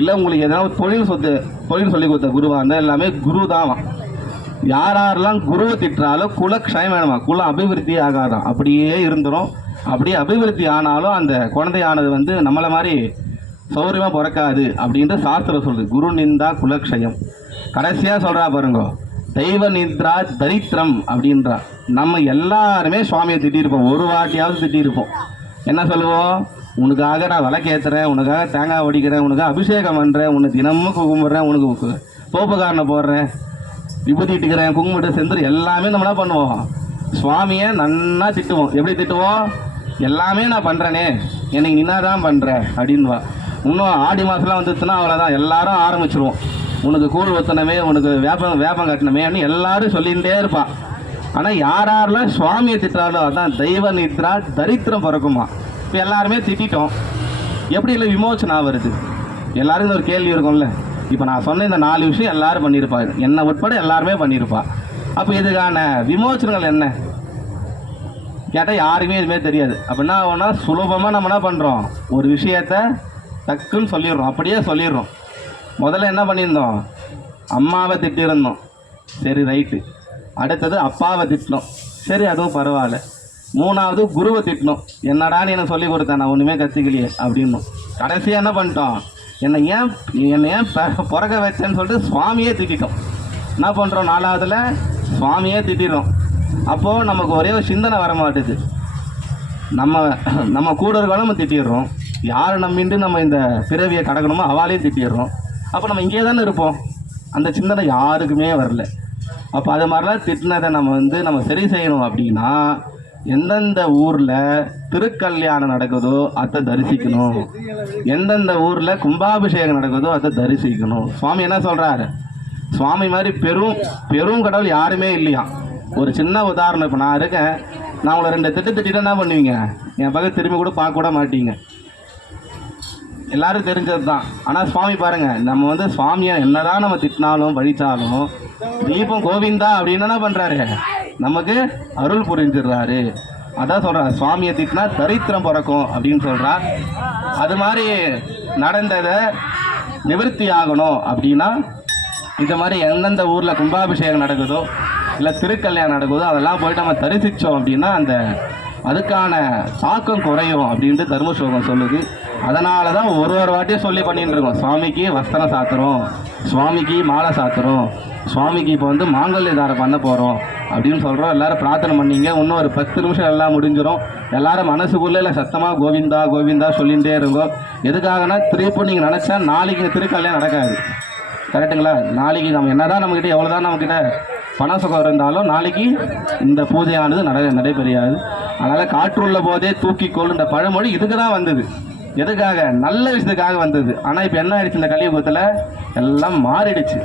இல்லை உங்களுக்கு எதனா தொழில் சொல்லி கொடுத்த குருவாக இருந்தால் எல்லாமே குரு தான். யாரெல்லாம் குருவை திட்டுறாலோ குலக்ஷயம் வேணுமா, குலம் அபிவிருத்தி ஆகாதான், அப்படியே இருந்துடும். அப்படியே அபிவிருத்தி ஆனாலும் அந்த குழந்தையானது நம்மளை மாதிரி சௌரியமாக பிறக்காது அப்படின்ட்டு சாஸ்திரம் சொல்லுது. குரு நிந்தா குலக்ஷயம். கடைசியாக சொல்கிறா பாருங்க, தெய்வ நித்ரா தரித்திரம் அப்படின்றா. நம்ம எல்லாருமே சுவாமியை திட்டியிருப்போம், ஒரு வாட்டியாவது திட்டியிருப்போம். என்ன சொல்லுவோம், உனக்காக நான் விளக்கேற்றுறேன், உனக்காக தேங்காய் ஒடிக்கிறேன், உனக்காக அபிஷேகம் பண்ணுறேன், உன்னை தினமும் கும்பிட்றேன், உனக்கு தோப்புக்காரனை போடுறேன், விபூதி இட்டுக்கிறேன், குங்குமிட்டு செந்துரு, எல்லாமே நம்ம என்ன பண்ணுவோம், சுவாமியை நன்னா திட்டுவோம். எப்படி திட்டுவோம்? எல்லாமே நான் பண்ணுறேனே, எனக்கு நின்னா தான் பண்ணுறேன் அப்படின்வா. இன்னும் ஆடி மாதம்லாம் வந்துச்சுன்னா அவ்வளோதான், எல்லாரும் ஆரம்பிச்சிருவோம், உனக்கு கூழ் ஊற்றணுமே, உனக்கு வேப்பம் கட்டணுமேன்னு எல்லாரும் சொல்லிகிட்டே இருப்பான். ஆனால் யாரெல்லாம் சுவாமியை திட்டாலும் அதான் தெய்வ நித்ரா தரித்திரம் பிறக்குமா. இப்போ எல்லாருமே திட்டோம், எப்படி இல்லை விமோச்சனம் வருது? எல்லாருக்கும் ஒரு கேள்வி இருக்கும்ல. இப்போ நான் சொன்ன இந்த 4 விஷயம் எல்லாரும் பண்ணியிருப்பாங்க, என்னை உட்பட எல்லாருமே பண்ணியிருப்பா. அப்போ இதுக்கான விமோச்சனங்கள் என்ன கேட்டால் யாருமே இதுமாரி தெரியாது. அப்படின்னா ஒன்றா சுலபமாக நம்ம என்ன பண்ணுறோம், ஒரு விஷயத்த டக்குன்னு சொல்லிடுறோம், அப்படியே சொல்லிடுறோம். முதல்ல என்ன பண்ணியிருந்தோம், அம்மாவை திட்டிருந்தோம், சரி ரைட்டு. அடுத்தது அப்பாவை திட்டினோம், சரி அதுவும் பரவாயில்ல. மூணாவது குருவை திட்டினோம், என்னடான்னு எனக்கு சொல்லி கொடுத்தேன், நான் ஒன்றுமே கற்றுக்கலையே அப்படின்னும். கடைசியாக என்ன பண்ணிட்டோம், என்னை ஏன் பிறக்க வச்சேன்னு சொல்லிட்டு சுவாமியே திட்டோம். என்ன பண்ணுறோம், 4ஆவதுல சுவாமியே திட்டிடுறோம். அப்போது நமக்கு ஒரே ஒரு சிந்தனை வர மாட்டுது, நம்ம கூட இருக்கணும் நம்ம திட்டிடுறோம், யாரை நம்பிட்டு நம்ம இந்த பிறவியை கடக்கணுமோ அவளையும் திட்டிடுறோம். அப்போ நம்ம இங்கே தானே இருப்போம், அந்த சிந்தனை யாருக்குமே வரல. அப்போ அது மாதிரிலாம் திட்டினதை நம்ம சரி செய்யணும் அப்படின்னா, எந்தெந்த ஊரில் திருக்கல்யாணம் நடக்குதோ அதை தரிசிக்கணும், எந்தெந்த ஊரில் கும்பாபிஷேகம் நடக்குதோ அதை தரிசிக்கணும். சுவாமி என்ன சொல்கிறாரு, சுவாமி மாதிரி பெரும் கடவுள் யாருமே இல்லையா. ஒரு சின்ன உதாரணம், இப்போ நான் இருக்கேன், நான் உங்களை 2 திட்டிட்டு என்ன பண்ணுவீங்க, என் பக்கம் திரும்பி கூட பார்க்க கூட மாட்டீங்க, எல்லாரும் தெரிஞ்சது தான். ஆனால் சுவாமி பாருங்கள், நம்ம சுவாமியை என்னதான் நம்ம திட்டினாலும் வழித்தாலும் தீபம் கோவிந்தா அப்படின்னு என்ன பண்ணுறாரு, நமக்கு அருள் புரிஞ்சிடுறாரு. அதான் சொல்கிறார், சுவாமியை திட்டினா தரித்திரம் பிறக்கும் அப்படின்னு சொல்கிறார். அது மாதிரி நடந்ததை நிவர்த்தி ஆகணும் அப்படின்னா, இந்த மாதிரி எந்தெந்த ஊரில் கும்பாபிஷேகம் நடக்குதோ இல்லை திருக்கல்யாணம் நடக்குதோ அதெல்லாம் போய்ட்டு நம்ம தரிசித்தோம் அப்படின்னா அதுக்கான தாக்கம் குறையும் அப்படின்ட்டு தர்மஸ்லோகம் சொல்லுது. அதனால தான் ஒரு வாட்டியும் சொல்லி பண்ணிட்டு இருக்கோம், சுவாமிக்கு வஸ்திரம் சாத்துறோம், சுவாமிக்கு மாலை சாத்துறோம், சுவாமிக்கு இப்போ மாங்கல்ய தாரம் பண்ண போகிறோம் அப்படின்னு சொல்கிறோம். எல்லோரும் பிரார்த்தனை பண்ணிங்க. இன்னும் ஒரு 10 நிமிஷம் எல்லாம் முடிஞ்சிடும். எல்லோரும் மனசுக்குள்ளே இல்லை சத்தமாக கோவிந்தா கோவிந்தா சொல்லிகிட்டே இருங்கோ. எதுக்காகனா திருப்பி நீங்கள் நினச்சா நாளைக்கு திருக்கல்யாணம் நடக்காது, கரெக்டுங்களா? நாளைக்கு நம்ம என்ன தான் நம்மக்கிட்ட எவ்வளோ தான் நம்மக்கிட்ட பண சுகம் இருந்தாலும் நாளைக்கு இந்த பூஜையானது நடைபெறாது. அதனால் காற்றுள்ள போதே தூக்கிக்கொள் இந்த பழமொழி இதுக்கு தான் வந்தது. எதுக்காக? நல்ல விஷயத்துக்காக வந்தது. ஆனால் இப்போ என்ன ஆயிடுச்சு, இந்த கலியுகத்தில் எல்லாம் மாறிடுச்சு.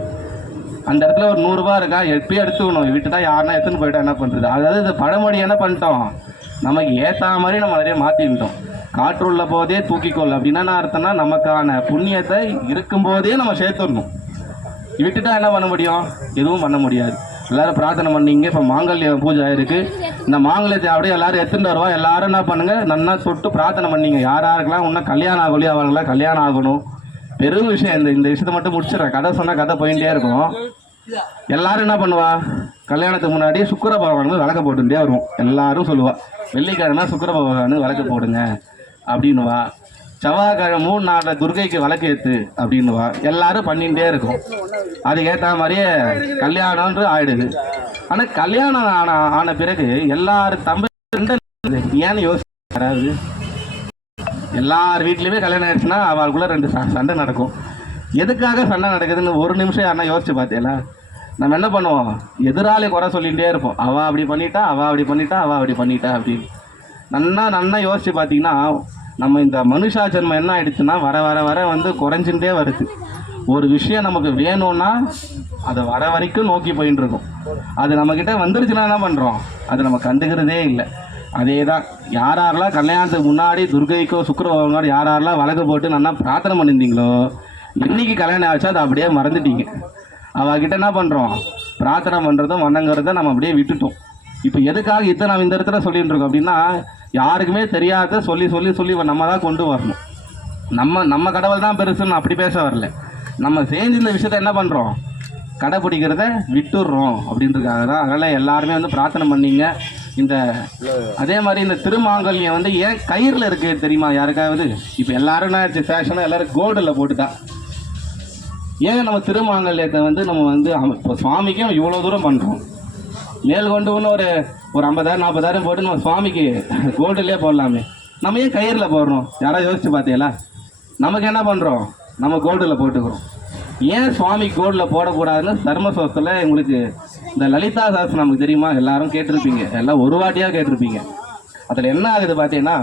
அந்த இடத்துல ஒரு 100 ரூபா இருக்கா, எப்பயும் எடுத்துக்கணும். விட்டுட்டா யாருன்னா எடுத்துன்னு போயிட்டா என்ன பண்ணுறது? அதாவது இந்த பழமொழி என்ன பண்ணிட்டோம், நமக்கு ஏற்ற மாதிரி நம்ம நிறைய மாற்றிக்கிட்டோம். காற்றுள்ள போதே தூக்கிக்கொள் அப்படின்னா என்ன அர்த்தம்னா, நமக்கான புண்ணியத்தை இருக்கும்போதே நம்ம சேர்த்துடணும். விட்டுட்டா என்ன பண்ண முடியும்? எதுவும் பண்ண முடியாது. எல்லாரும் பிரார்த்தனை பண்ணீங்க. இப்போ மாங்கல்ய பூஜை ஆயிருக்கு. இந்த மாங்கல்யத்தை அப்படியே எல்லாரும் எடுத்துட்டு வருவா. எல்லாரும் என்ன பண்ணுங்க, நன்னா தொட்டு பிரார்த்தனை பண்ணீங்க. யாராருக்கெல்லாம் இன்னும் கல்யாணம் ஆகலையோ அவங்களாம் கல்யாணம் ஆகணும். பெரும் விஷயம். இந்த விஷயத்தை மட்டும் முடிச்சிடறேன். கதை சொன்னால் கதை போயிட்டே இருக்கும். எல்லாரும் என்ன பண்ணுவா, கல்யாணத்துக்கு முன்னாடி சுக்கிர பகவானுக்கு விளக்க போட்டுட்டே வருவோம். எல்லாரும் சொல்லுவா, வெள்ளிக்கிழமை சுக்கிர பகவானுக்கு விளக்கு போடுங்க அப்படின்னுவா. செவ்வாய்க்கிழமை 3 நாளில் துர்கைக்கு விளக்கேற்று அப்படின்னுவா. எல்லாரும் பண்ணிகிட்டே இருக்கும். அதுக்கேற்ற மாதிரியே கல்யாணம்ன்று ஆயிடுது. ஆனால் கல்யாணம் ஆன பிறகு எல்லாரும் தம்பி ஏன்னு யோசிக்கிறாரு. எல்லார் வீட்லேயுமே கல்யாணம் ஆயிடுச்சுன்னா அவளுக்குள்ள 2 சண்டை நடக்கும். எதுக்காக சண்டை நடக்குதுன்னு ஒரு நிமிஷம் யாருன்னா யோசிச்சு பார்த்தீங்களா? நம்ம என்ன பண்ணுவோம், எதிராளி குறை சொல்லிகிட்டே இருப்போம். அவள் அப்படி பண்ணிட்டா, அவள் அப்படி பண்ணிட்டா, அவள் அப்படி பண்ணிட்டா அப்படின்னு. நன்னா யோசிச்சு பார்த்தீங்கன்னா, நம்ம இந்த மனுஷா ஜென்மம் என்ன ஆயிடுச்சுன்னா வர வர வர வந்து குறைஞ்சுட்டே வருது. ஒரு விஷயம் நமக்கு வேணும்னா அதை வர வரைக்கும் நோக்கி போயின்னு இருக்கும். அது நம்மக்கிட்ட வந்துருச்சுன்னா என்ன பண்ணுறோம், அது நம்ம கண்டுக்கிறதே இல்லை. அதே தான் யாரெல்லாம் கல்யாணத்துக்கு முன்னாடி துர்கைக்கோ சுக்கிர பகவானோ யாரெல்லாம் வழக்கு போட்டு நல்லா பிரார்த்தனை பண்ணியிருந்தீங்களோ, இன்னைக்கு கல்யாணம் ஆச்சா அதை அப்படியே மறந்துட்டீங்க. அவகிட்ட என்ன பண்ணுறோம், பிரார்த்தனை பண்ணுறதும் வணங்குறத நம்ம அப்படியே விட்டுட்டோம். இப்போ எதுக்காக இதை நம்ம இந்த இடத்துல சொல்லிட்டு இருக்கோம் அப்படின்னா, யாருக்குமே தெரியாத சொல்லி சொல்லி சொல்லி நம்ம தான் கொண்டு வரணும். நம்ம கடவுள் தான் பெருசுன்னு அப்படி பேச வரல. நம்ம செஞ்சு இந்த விஷயத்த என்ன பண்ணுறோம், கடைப்பிடிக்கிறத விட்டுடுறோம் அப்படின்றதுக்காக தான். அதனால் எல்லாருமே வந்து பிரார்த்தனை பண்ணீங்க. இந்த அதே மாதிரி இந்த திருமாங்கல்யம் வந்து ஏன் கயிறில் இருக்குது தெரியுமா யாருக்காவது? இப்போ எல்லாரும் என்ன ஆச்சு, ஃபேஷனாக எல்லோரும் கோல்டில் போட்டுட்டா. ஏன் நம்ம திருமாங்கல்யத்தை வந்து நம்ம வந்து இப்போ சுவாமிக்கும் இவ்வளோ தூரம் பண்ணுறோம், மேல் கொண்டு ஒன்று ஒரு 50,000 40,000 போட்டு நம்ம சுவாமிக்கு கோல்டுலேயே போடலாமே, நம்ம ஏன் கயிறில் போடுறோம்? யாராவது யோசிச்சு பார்த்தீங்களா? நமக்கு என்ன பண்ணுறோம், நம்ம கோல்டில் போட்டுக்கிறோம். ஏன் சுவாமி கோல்டில் போடக்கூடாதுன்னு தர்மசாஸ்திரத்தில் உங்களுக்கு இந்த லலிதா சாஸ்திரம் நமக்கு தெரியுமா? எல்லாரும் கேட்டிருப்பீங்க, எல்லாம் ஒரு வாட்டியாக கேட்டிருப்பீங்க. அதில் என்ன ஆகுது பார்த்தீங்கன்னா,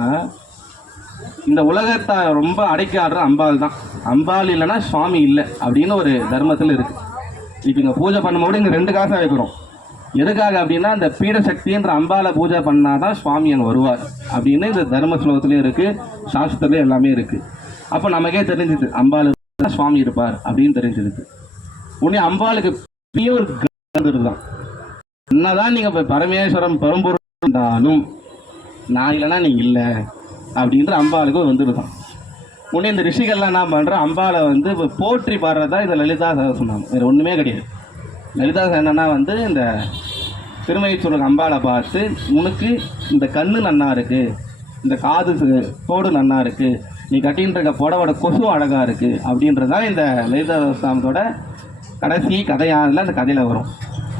இந்த உலகத்தை ரொம்ப அடைக்க ஆடுற அம்பாள் தான். அம்பாள் இல்லைன்னா சுவாமி இல்லை அப்படின்னு ஒரு தர்மத்தில் இருக்குது. இப்போ இங்கே பூஜை பண்ணும்போது இங்கே 2 காசாக வைக்கிறோம். எதுக்காக அப்படின்னா, இந்த பீட சக்தின்ற அம்பாலை பூஜை பண்ணாதான் சுவாமி அங்கே வருவார் அப்படின்னு இந்த தர்ம ஸ்லோகத்துலேயும் இருக்குது, சாஸ்திரத்துலேயும் எல்லாமே இருக்குது. அப்போ நமக்கே தெரிஞ்சுது அம்பாள் சுவாமி இருப்பார் அப்படின்னு தெரிஞ்சிருக்கு. உடனே அம்பாளுக்கு பியூர் தான். என்னதான் நீங்கள் இப்போ பரமேஸ்வரம் பரம்பொருள் இருந்தாலும் நான் இல்லைன்னா நீங்கள் இல்லை அப்படின்ற அம்பாளுக்கு வந்துடுதான். உடனே இந்த ரிஷிகள்லாம் என்ன பண்ணுற, அம்பாளை வந்து இப்போ போற்றி பாடுறதா இந்த லலிதா சொன்னாங்க. வேறு ஒன்றுமே கிடையாது. லலிதா என்னன்னா வந்து இந்த திருமயிச்சூருக்கு அம்பாளை பார்த்து, உனக்கு இந்த கண்ணு நன்னா இருக்குது, இந்த காது தோடு நன்னா இருக்குது, நீ கட்டின்னு இருக்க புடவோட கொசு அழகாக இருக்குது அப்படின்றதான் இந்த லலிதா சாமத்தோட கடைசி கதையானதில் அந்த கதையில் வரும்.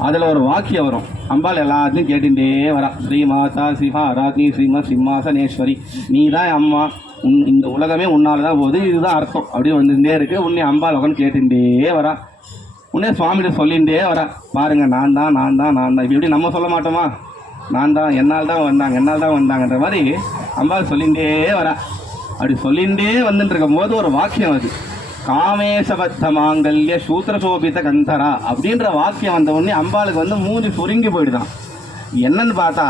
அதில் ஒரு வாக்கியம் வரும். அம்பாள் எல்லாத்தையும் கேட்டுட்டே வரா, ஸ்ரீ மாதா சிவா ஆராத்னி ஸ்ரீமா சிம்மாசனேஸ்வரி, நீ தான் அம்மா, இந்த உலகமே உன்னால் தான் போகுது, இதுதான் அர்த்தம் அப்படின்னு வந்துட்டே இருக்குது. உன்னை அம்பாள் உட்காந்து கேட்டுட்டே வரா. உடனே சுவாமிகிட்ட சொல்லிகிட்டே வரா, பாருங்கள் நான் தான் இப்படி நம்ம சொல்ல மாட்டோமா, நான் தான் என்னால் தான் வந்தாங்கன்ற மாதிரி அம்பாள் சொல்லிகிட்டே வரா. அப்படி சொல்லிகிட்டே வந்துட்டு இருக்கும் போது ஒரு வாக்கியம் அது, காமேசபத்த மாங்கல்ய சூத்திரசோபித கந்தரா அப்படின்ற வாக்கியம் வந்த உடனே அம்பாளுக்கு வந்து மூஞ்சி சுருங்கி போயிடுதான். என்னன்னு பார்த்தா,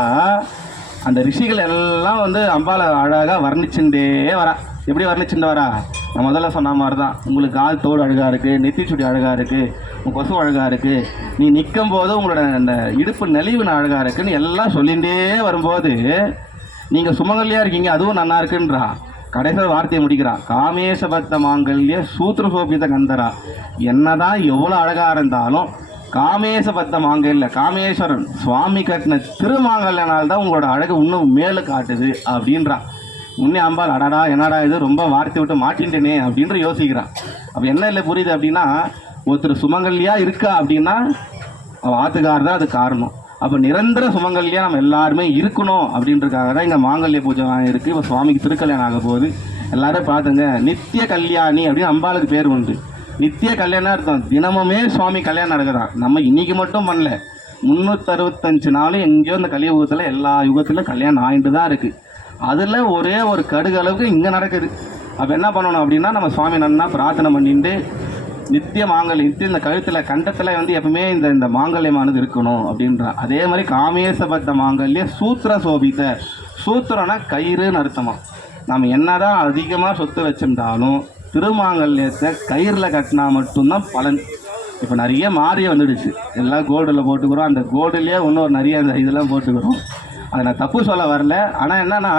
அந்த ரிஷிகள் எல்லாம் வந்து அம்பாளை அழகாக வர்ணிச்சுட்டே வரா. எப்படி வர்ணிச்சுட்டு வரா, நான் முதல்ல சொன்ன மாதிரி தான், உங்களுக்கு கால் தோடு அழகாக இருக்குது, நெத்திச்சுடி அழகாக இருக்குது, உங்கள் கொசு அழகாக இருக்குது, நீ நிற்கும் போது உங்களோட அந்த இடுப்பு நெளிவு அழகாக இருக்குன்னு எல்லாம் சொல்லிகிட்டே வரும்போது, நீங்கள் சுமங்கல்லையாக இருக்கீங்க அதுவும் நல்லா இருக்குன்றா. கடைசியில் வார்த்தையை முடிக்கிறான், காமேசபத்த மாங்கல்ய சூத்திரசோபித கந்தரா. என்னதான் எவ்வளோ அழகாக இருந்தாலும் காமேசபத்த மாங்கல்ய காமேஸ்வரன் சுவாமி கட்டின திருமாங்கல்யனால்தான் உங்களோட அழகு இன்னும் மேலே காட்டுது அப்படின்றான். முன்னே அம்பாள் அடடா என்னடா இது ரொம்ப வார்த்தை விட்டு மாட்டின்ட்டேனே அப்படின்ற யோசிக்கிறான். அப்போ என்ன இல்லை புரியுது அப்படின்னா, ஒருத்தர் சுமங்கல்லியாக இருக்கா அப்படின்னா அவள் ஆத்துக்கார் தான் அது காரணம். அப்போ நிரந்தர சுமங்கல்யா நம்ம எல்லாருமே இருக்கணும் அப்படின்றதுக்காக தான் இங்கே மாங்கல்ய பூஜை இருக்குது. இப்போ சுவாமிக்கு திருக்கல்யாணம் ஆக போகுது. எல்லாரும் பார்த்துங்க, நித்திய கல்யாணி அப்படின்னு அம்பாளுக்கு பேர் உண்டு. நித்திய கல்யாணம் அர்த்தம் தினமுமே சுவாமி கல்யாணம் நடக்குதான். நம்ம இன்னைக்கு மட்டும் பண்ணல, 365 நாளும் எங்கேயோ இந்த கலியுகத்தில் எல்லா யுகத்திலும் கல்யாணம் ஆகிட்டு தான் இருக்குது. அதில் ஒரே ஒரு கடுகு அளவுக்கு இங்கே நடக்குது. அப்போ என்ன பண்ணணும் அப்படின்னா, நம்ம சுவாமி நன்னா பிரார்த்தனை பண்ணிட்டு நித்திய மாங்கல்யம், நித்திய இந்த கழுத்தில் கண்டத்தில் வந்து எப்பவுமே இந்த மாங்கல்யமானது இருக்கணும் அப்படின்றான். அதே மாதிரி காமேசபத்த மாங்கல்ய சூத்திர சோபித்த, சூத்திரம்னா கயிறுன்னு அர்த்தமா. நம்ம என்னதான் அதிகமாக சொத்து வச்சிருந்தாலும் திருமாங்கல்யத்தை கயிறில் கட்டினா மட்டும்தான் பலன். இப்போ நிறைய மாறி வந்துடுச்சு, எல்லாம் கோல்டில் போட்டுக்கிறோம், அந்த கோல்டுலேயே இன்னொரு நிறைய அந்த இதெல்லாம் போட்டுக்கிறோம். அதை நான் தப்பு சொல்ல வரல. ஆனால் என்னென்னா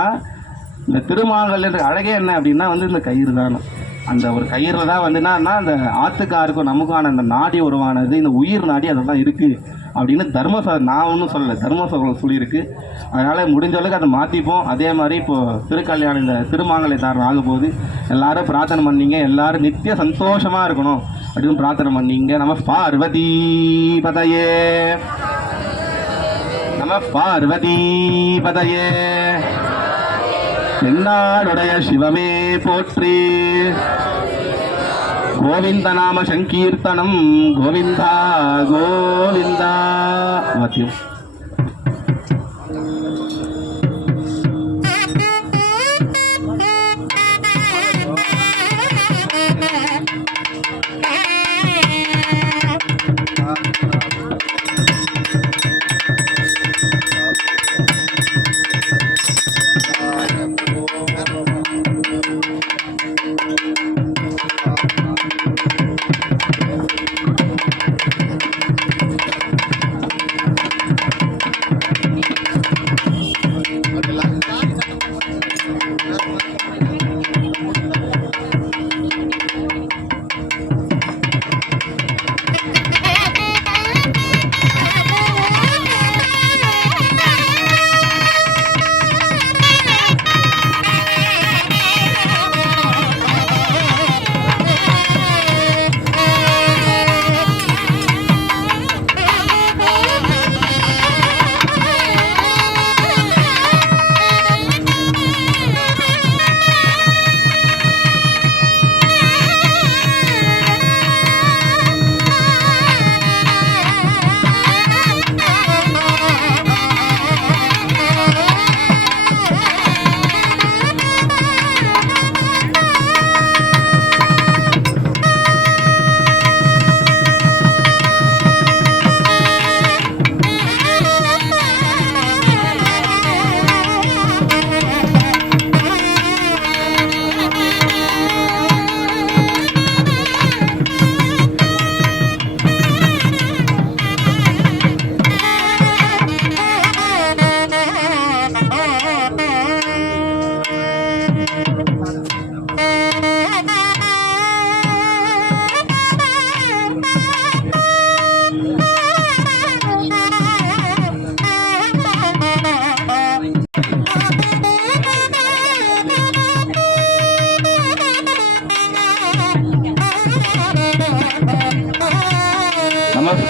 இந்த திருமாங்கல்யன்ற அழகே என்ன அப்படின்னா வந்து இந்த கயிறு தானே. அந்த ஒரு கயிறில் தான் வந்து என்னன்னா அந்த ஆத்துக்காருக்கும் நமக்கான அந்த நாடி உருவானது, இந்த உயிர் நாடி அதெல்லாம் இருக்குது அப்படின்னு தர்மசாஸ்திரம், நான் ஒன்றும் சொல்லலை, தர்மசாஸ்திரம் சொல்லியிருக்கு. அதனால் முடிஞ்ச அளவுக்கு அதை மாற்றிப்போம். அதே மாதிரி இப்போது திருக்கல்யாணம் இந்த திருமாங்கல்யத்தாரம் ஆக போகுது. எல்லோரும் பிரார்த்தனை பண்ணீங்க, எல்லோரும் நித்திய சந்தோஷமாக இருக்கணும் அப்படின்னு பிரார்த்தனை பண்ணீங்க. நம பார்வதி பதையே, நம பார்வதி பதையே. என்னாடுடைய சிவமே போற்றி. கோவிந்த நாம சங்கீர்த்தனம், கோவிந்தா கோவிந்தா. வாத்தியம்.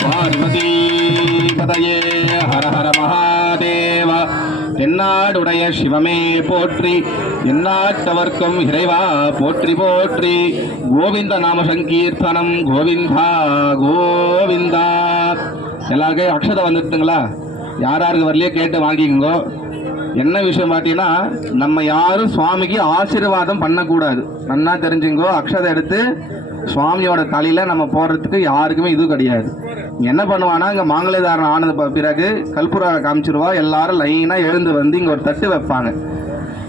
பார்வதி பதையே. ஹர ஹர மகாதேவ. தென்னாடுடைய சிவமே போற்றி, எந்நாட்டவர்க்கும் இறைவா போற்றி போற்றி. கோவிந்த நாம சங்கீர்த்தனம், கோவிந்தா கோவிந்தா. எல்லாருக்கும் அக்ஷதை வந்துட்டுங்களா? யார் யாருக்கு வரலையே கேட்டு வாங்கிக்கோங்க. என்ன விஷயம் பார்த்தீங்கன்னா, நம்ம யாரும் சுவாமிக்கு ஆசீர்வாதம் பண்ணக்கூடாது. நன்னா தெரிஞ்சுங்கோ. அக்ஷதை எடுத்து சுவாமியோட தலையில் நம்ம போடுறதுக்கு யாருக்குமே இது கிடையாது. என்ன பண்ணுவானா, இங்கே மாங்கல்யதாரணம் ஆனது பிறகு கல்புரா காமிச்சிருவா. எல்லாரும் லைனாக எழுந்து வந்து இங்கே ஒரு தட்டு வைப்பாங்க.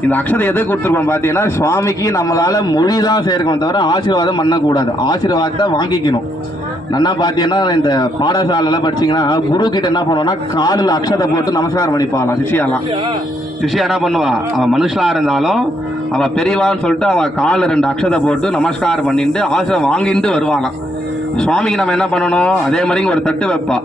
இந்த அக்ஷதை எதை கொடுத்துருக்கோம் பார்த்தீங்கன்னா, சுவாமிக்கு நம்மளால் மொழி தான் சேர்க்கணும், தவிர ஆசீர்வாதம் பண்ணக்கூடாது. ஆசீர்வாதத்தை வாங்கிக்கணும். நன்னா பார்த்தீங்கன்னா, இந்த பாடசாலையில் படிச்சிங்கன்னா குரு கிட்ட என்ன பண்ணுவோன்னா, காலில் அக்ஷதை போட்டு நமஸ்காரம் பண்ணிப்பாங்களாம் சிஷியாலாம். சிஷியா என்ன பண்ணுவா, அவன் மனுஷனாக இருந்தாலும் அவள் பெரியவான்னு சொல்லிட்டு அவள் காலில் 2 அக்ஷதை போட்டு நமஸ்காரம் பண்ணிட்டு ஆசீர்வாதம் வாங்கிட்டு வருவாளாம். சுவாமிக்கு நம்ம என்ன பண்ணணும், அதே மாதிரி ஒரு தட்டு வைப்பா.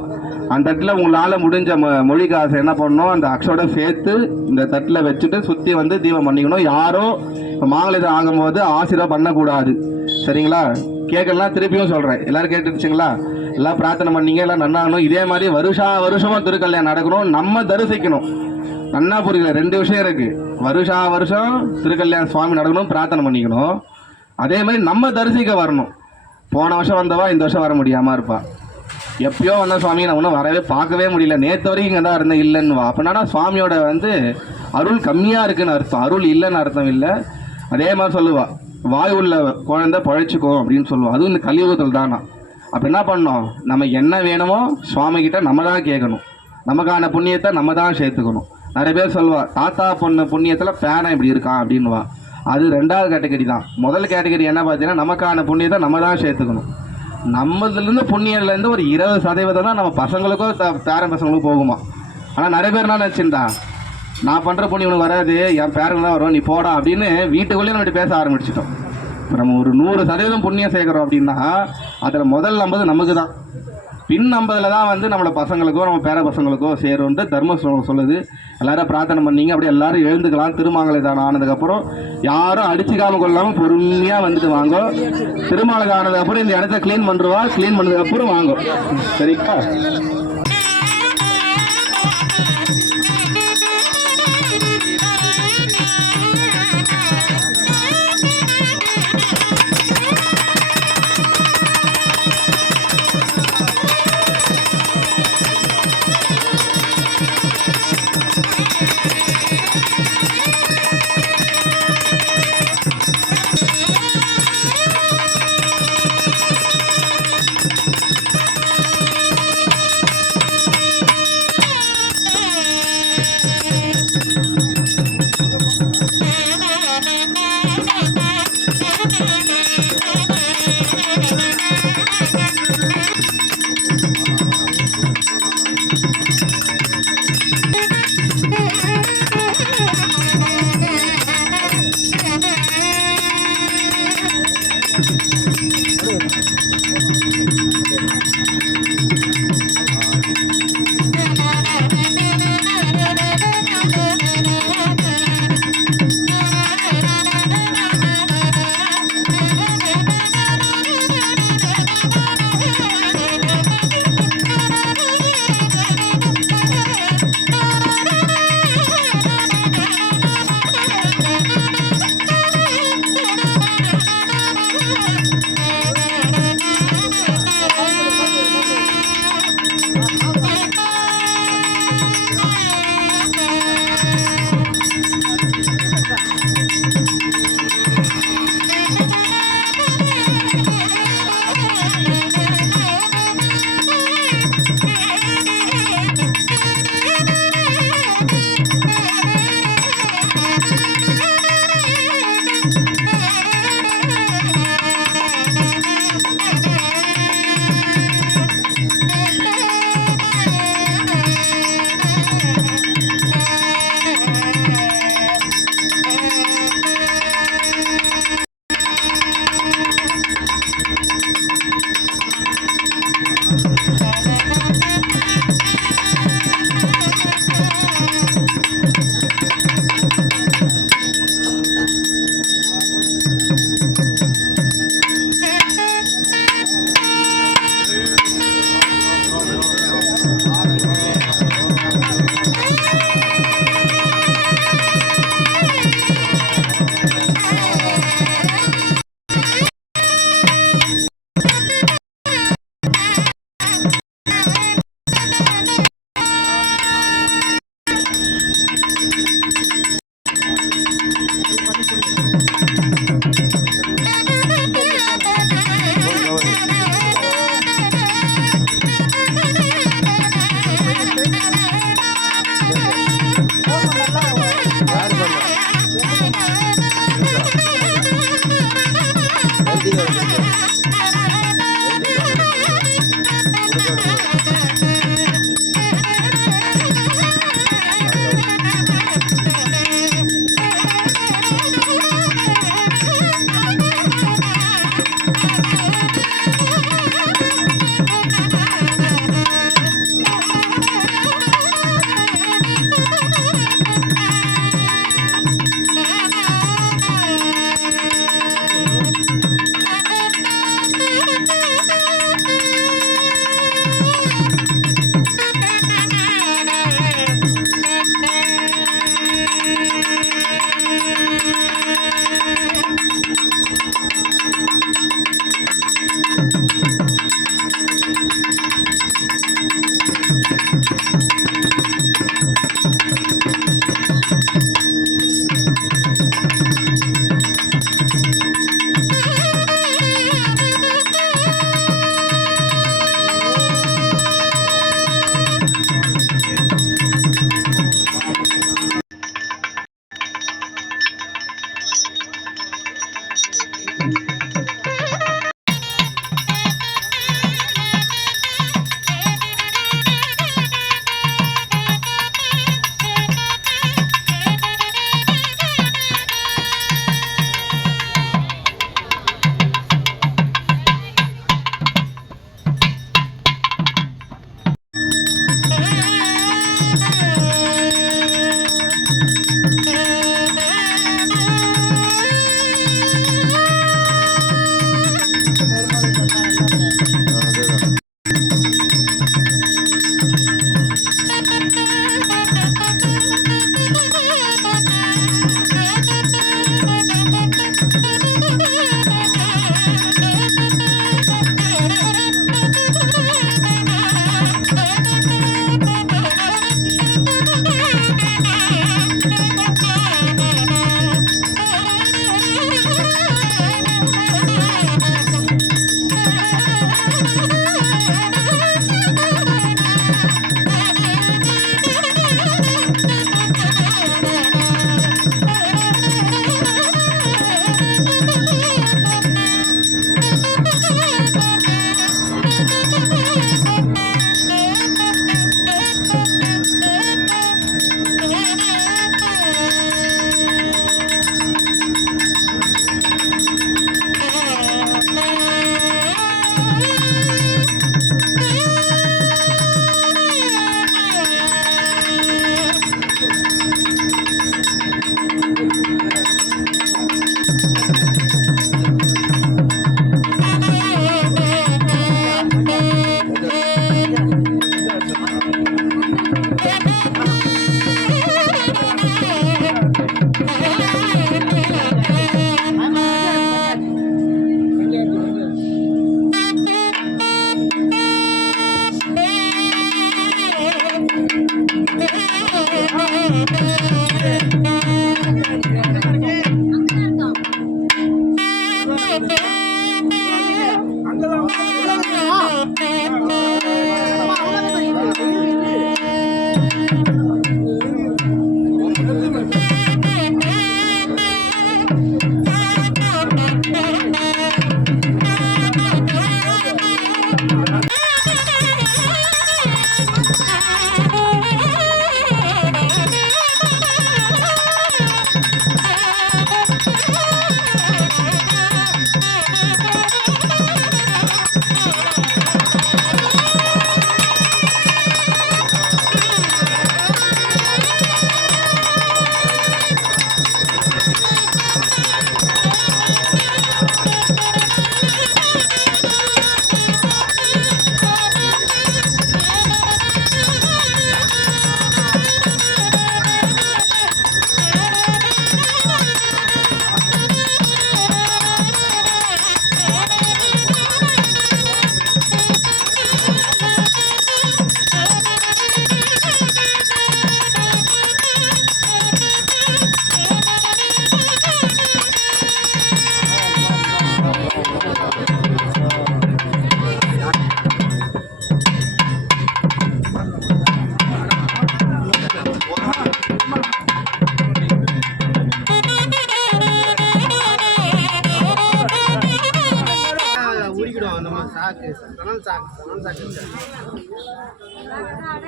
அந்த தட்டில் உங்களால் முடிஞ்ச மொழி காசை என்ன பண்ணணும், அந்த அக்ஷோட சேர்த்து இந்த தட்டில் வச்சுட்டு சுற்றி வந்து தீபம் பண்ணிக்கணும். யாரும் இப்போ மாங்கல்யம் ஆகும்போது ஆசீர்வாதம் பண்ணக்கூடாது. சரிங்களா? கேட்கலாம், திருப்பியும் சொல்கிறேன். எல்லோரும் கேட்டுடுச்சுங்களா? எல்லாம் பிரார்த்தனை பண்ணீங்க, எல்லாம் நன்னாகணும். இதே மாதிரி வருஷமாக திருக்கல்யாணம் நடக்கணும், நம்ம தரிசிக்கணும். நன்னா புரியல, 2 விஷயம் இருக்குது. வருஷம் திருக்கல்யாணம் சுவாமி நடக்கணும், பிரார்த்தனை பண்ணிக்கணும். அதே மாதிரி நம்ம தரிசிக்க வரணும். போன வருஷம் வந்தவா இந்த வருஷம் வர முடியாமல் இருப்பா. எப்பயோ வந்த சுவாமி நான் ஒன்றும் வரவே பார்க்கவே முடியல, நேற்று வரைக்கும் இங்கே தான் இருந்தேன் இல்லைன்னுவா. அப்படின்னா சுவாமியோட அருள் கம்மியாக இருக்குன்னு அர்த்தம், அருள் இல்லைன்னு அர்த்தம் இல்லை. அதே மாதிரி சொல்லுவா, வாய் உள்ள குழந்தை பழைச்சிக்கும் அப்படின்னு சொல்லுவோம். அதுவும் இந்த கலியுகத்தில் தானா. அப்போ என்ன பண்ணோம், நம்ம என்ன வேணுமோ சுவாமிகிட்ட நம்ம தான் கேட்கணும். நமக்கான புண்ணியத்தை நம்ம தான் சேர்த்துக்கணும். நிறைய பேர் சொல்லுவா தாத்தா பொண்ணு புண்ணியத்தில் பேரன் இப்படி இருக்கான் அப்படின்வா. அது ரெண்டாவது கேட்டகரி தான். முதல் கேட்டகரி என்ன பார்த்தீங்கன்னா, நமக்கான புண்ணியத்தை நம்ம தான் சேர்த்துக்கணும். நம்மதுலேருந்து புண்ணியத்துலேருந்து ஒரு 20% தான் நம்ம பசங்களுக்கோ பேரன் பசங்களுக்கும் போகுமா. ஆனால் நிறைய பேர் என்ன நினச்சிருந்தா, நான் பண்ணுற புண்ணியம் உனக்கு வராது, என் பேரன் தான் வரும், நீ போடா அப்படின்னு வீட்டுக்குள்ளேயே நம்ம பேச ஆரம்பிச்சிட்டோம். இப்போ நம்ம ஒரு 100% புண்ணியம் சேர்க்குறோம் அப்படின்னா அதில் முதல் 50 நமக்கு தான், பின் 50ல் தான் வந்து நம்மளை பசங்களுக்கோ நம்ம பேர பசங்களுக்கோ சேரும்ன்ட்டு தர்மஸ்லோகம் சொல்லுது. எல்லாரும் பிரார்த்தனை பண்ணீங்க. அப்படியே எல்லாரும் எழுந்துக்கலாம். திருமாங்கலை தானம் ஆனதுக்கப்புறம் யாரும் அடிச்சுக்காமல் கொள்ளாமல் பொறுமையாக வந்துட்டு வாங்க. திருமாங்கலை ஆனதுக்கப்புறம் இந்த இடத்த க்ளீன் பண்ணுறவா, க்ளீன் பண்ணதுக்கப்புறம் வாங்க. சரிங்களா?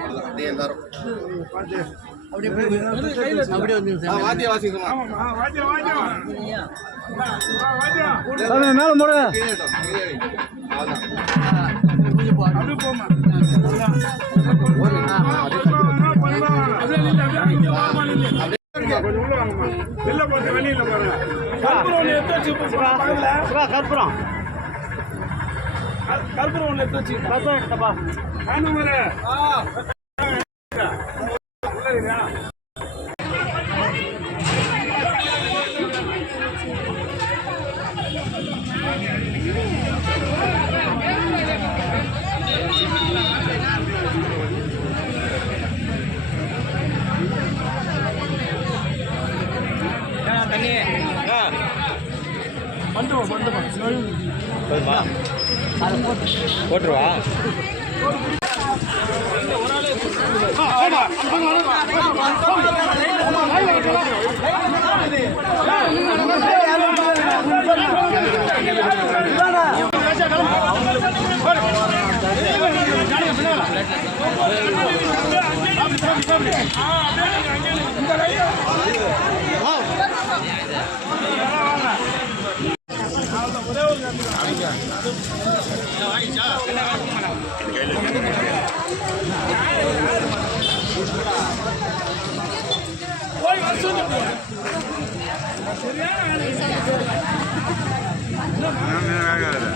அப்படியே எல்லாரும் மேல போடு கற்பூரம் கற்பூரம் ஒன்று எடுத்து வச்சு கற்பூரம் எடுத்தப்பா தண்ணி போதுமா போட்டுருவா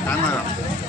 சரியா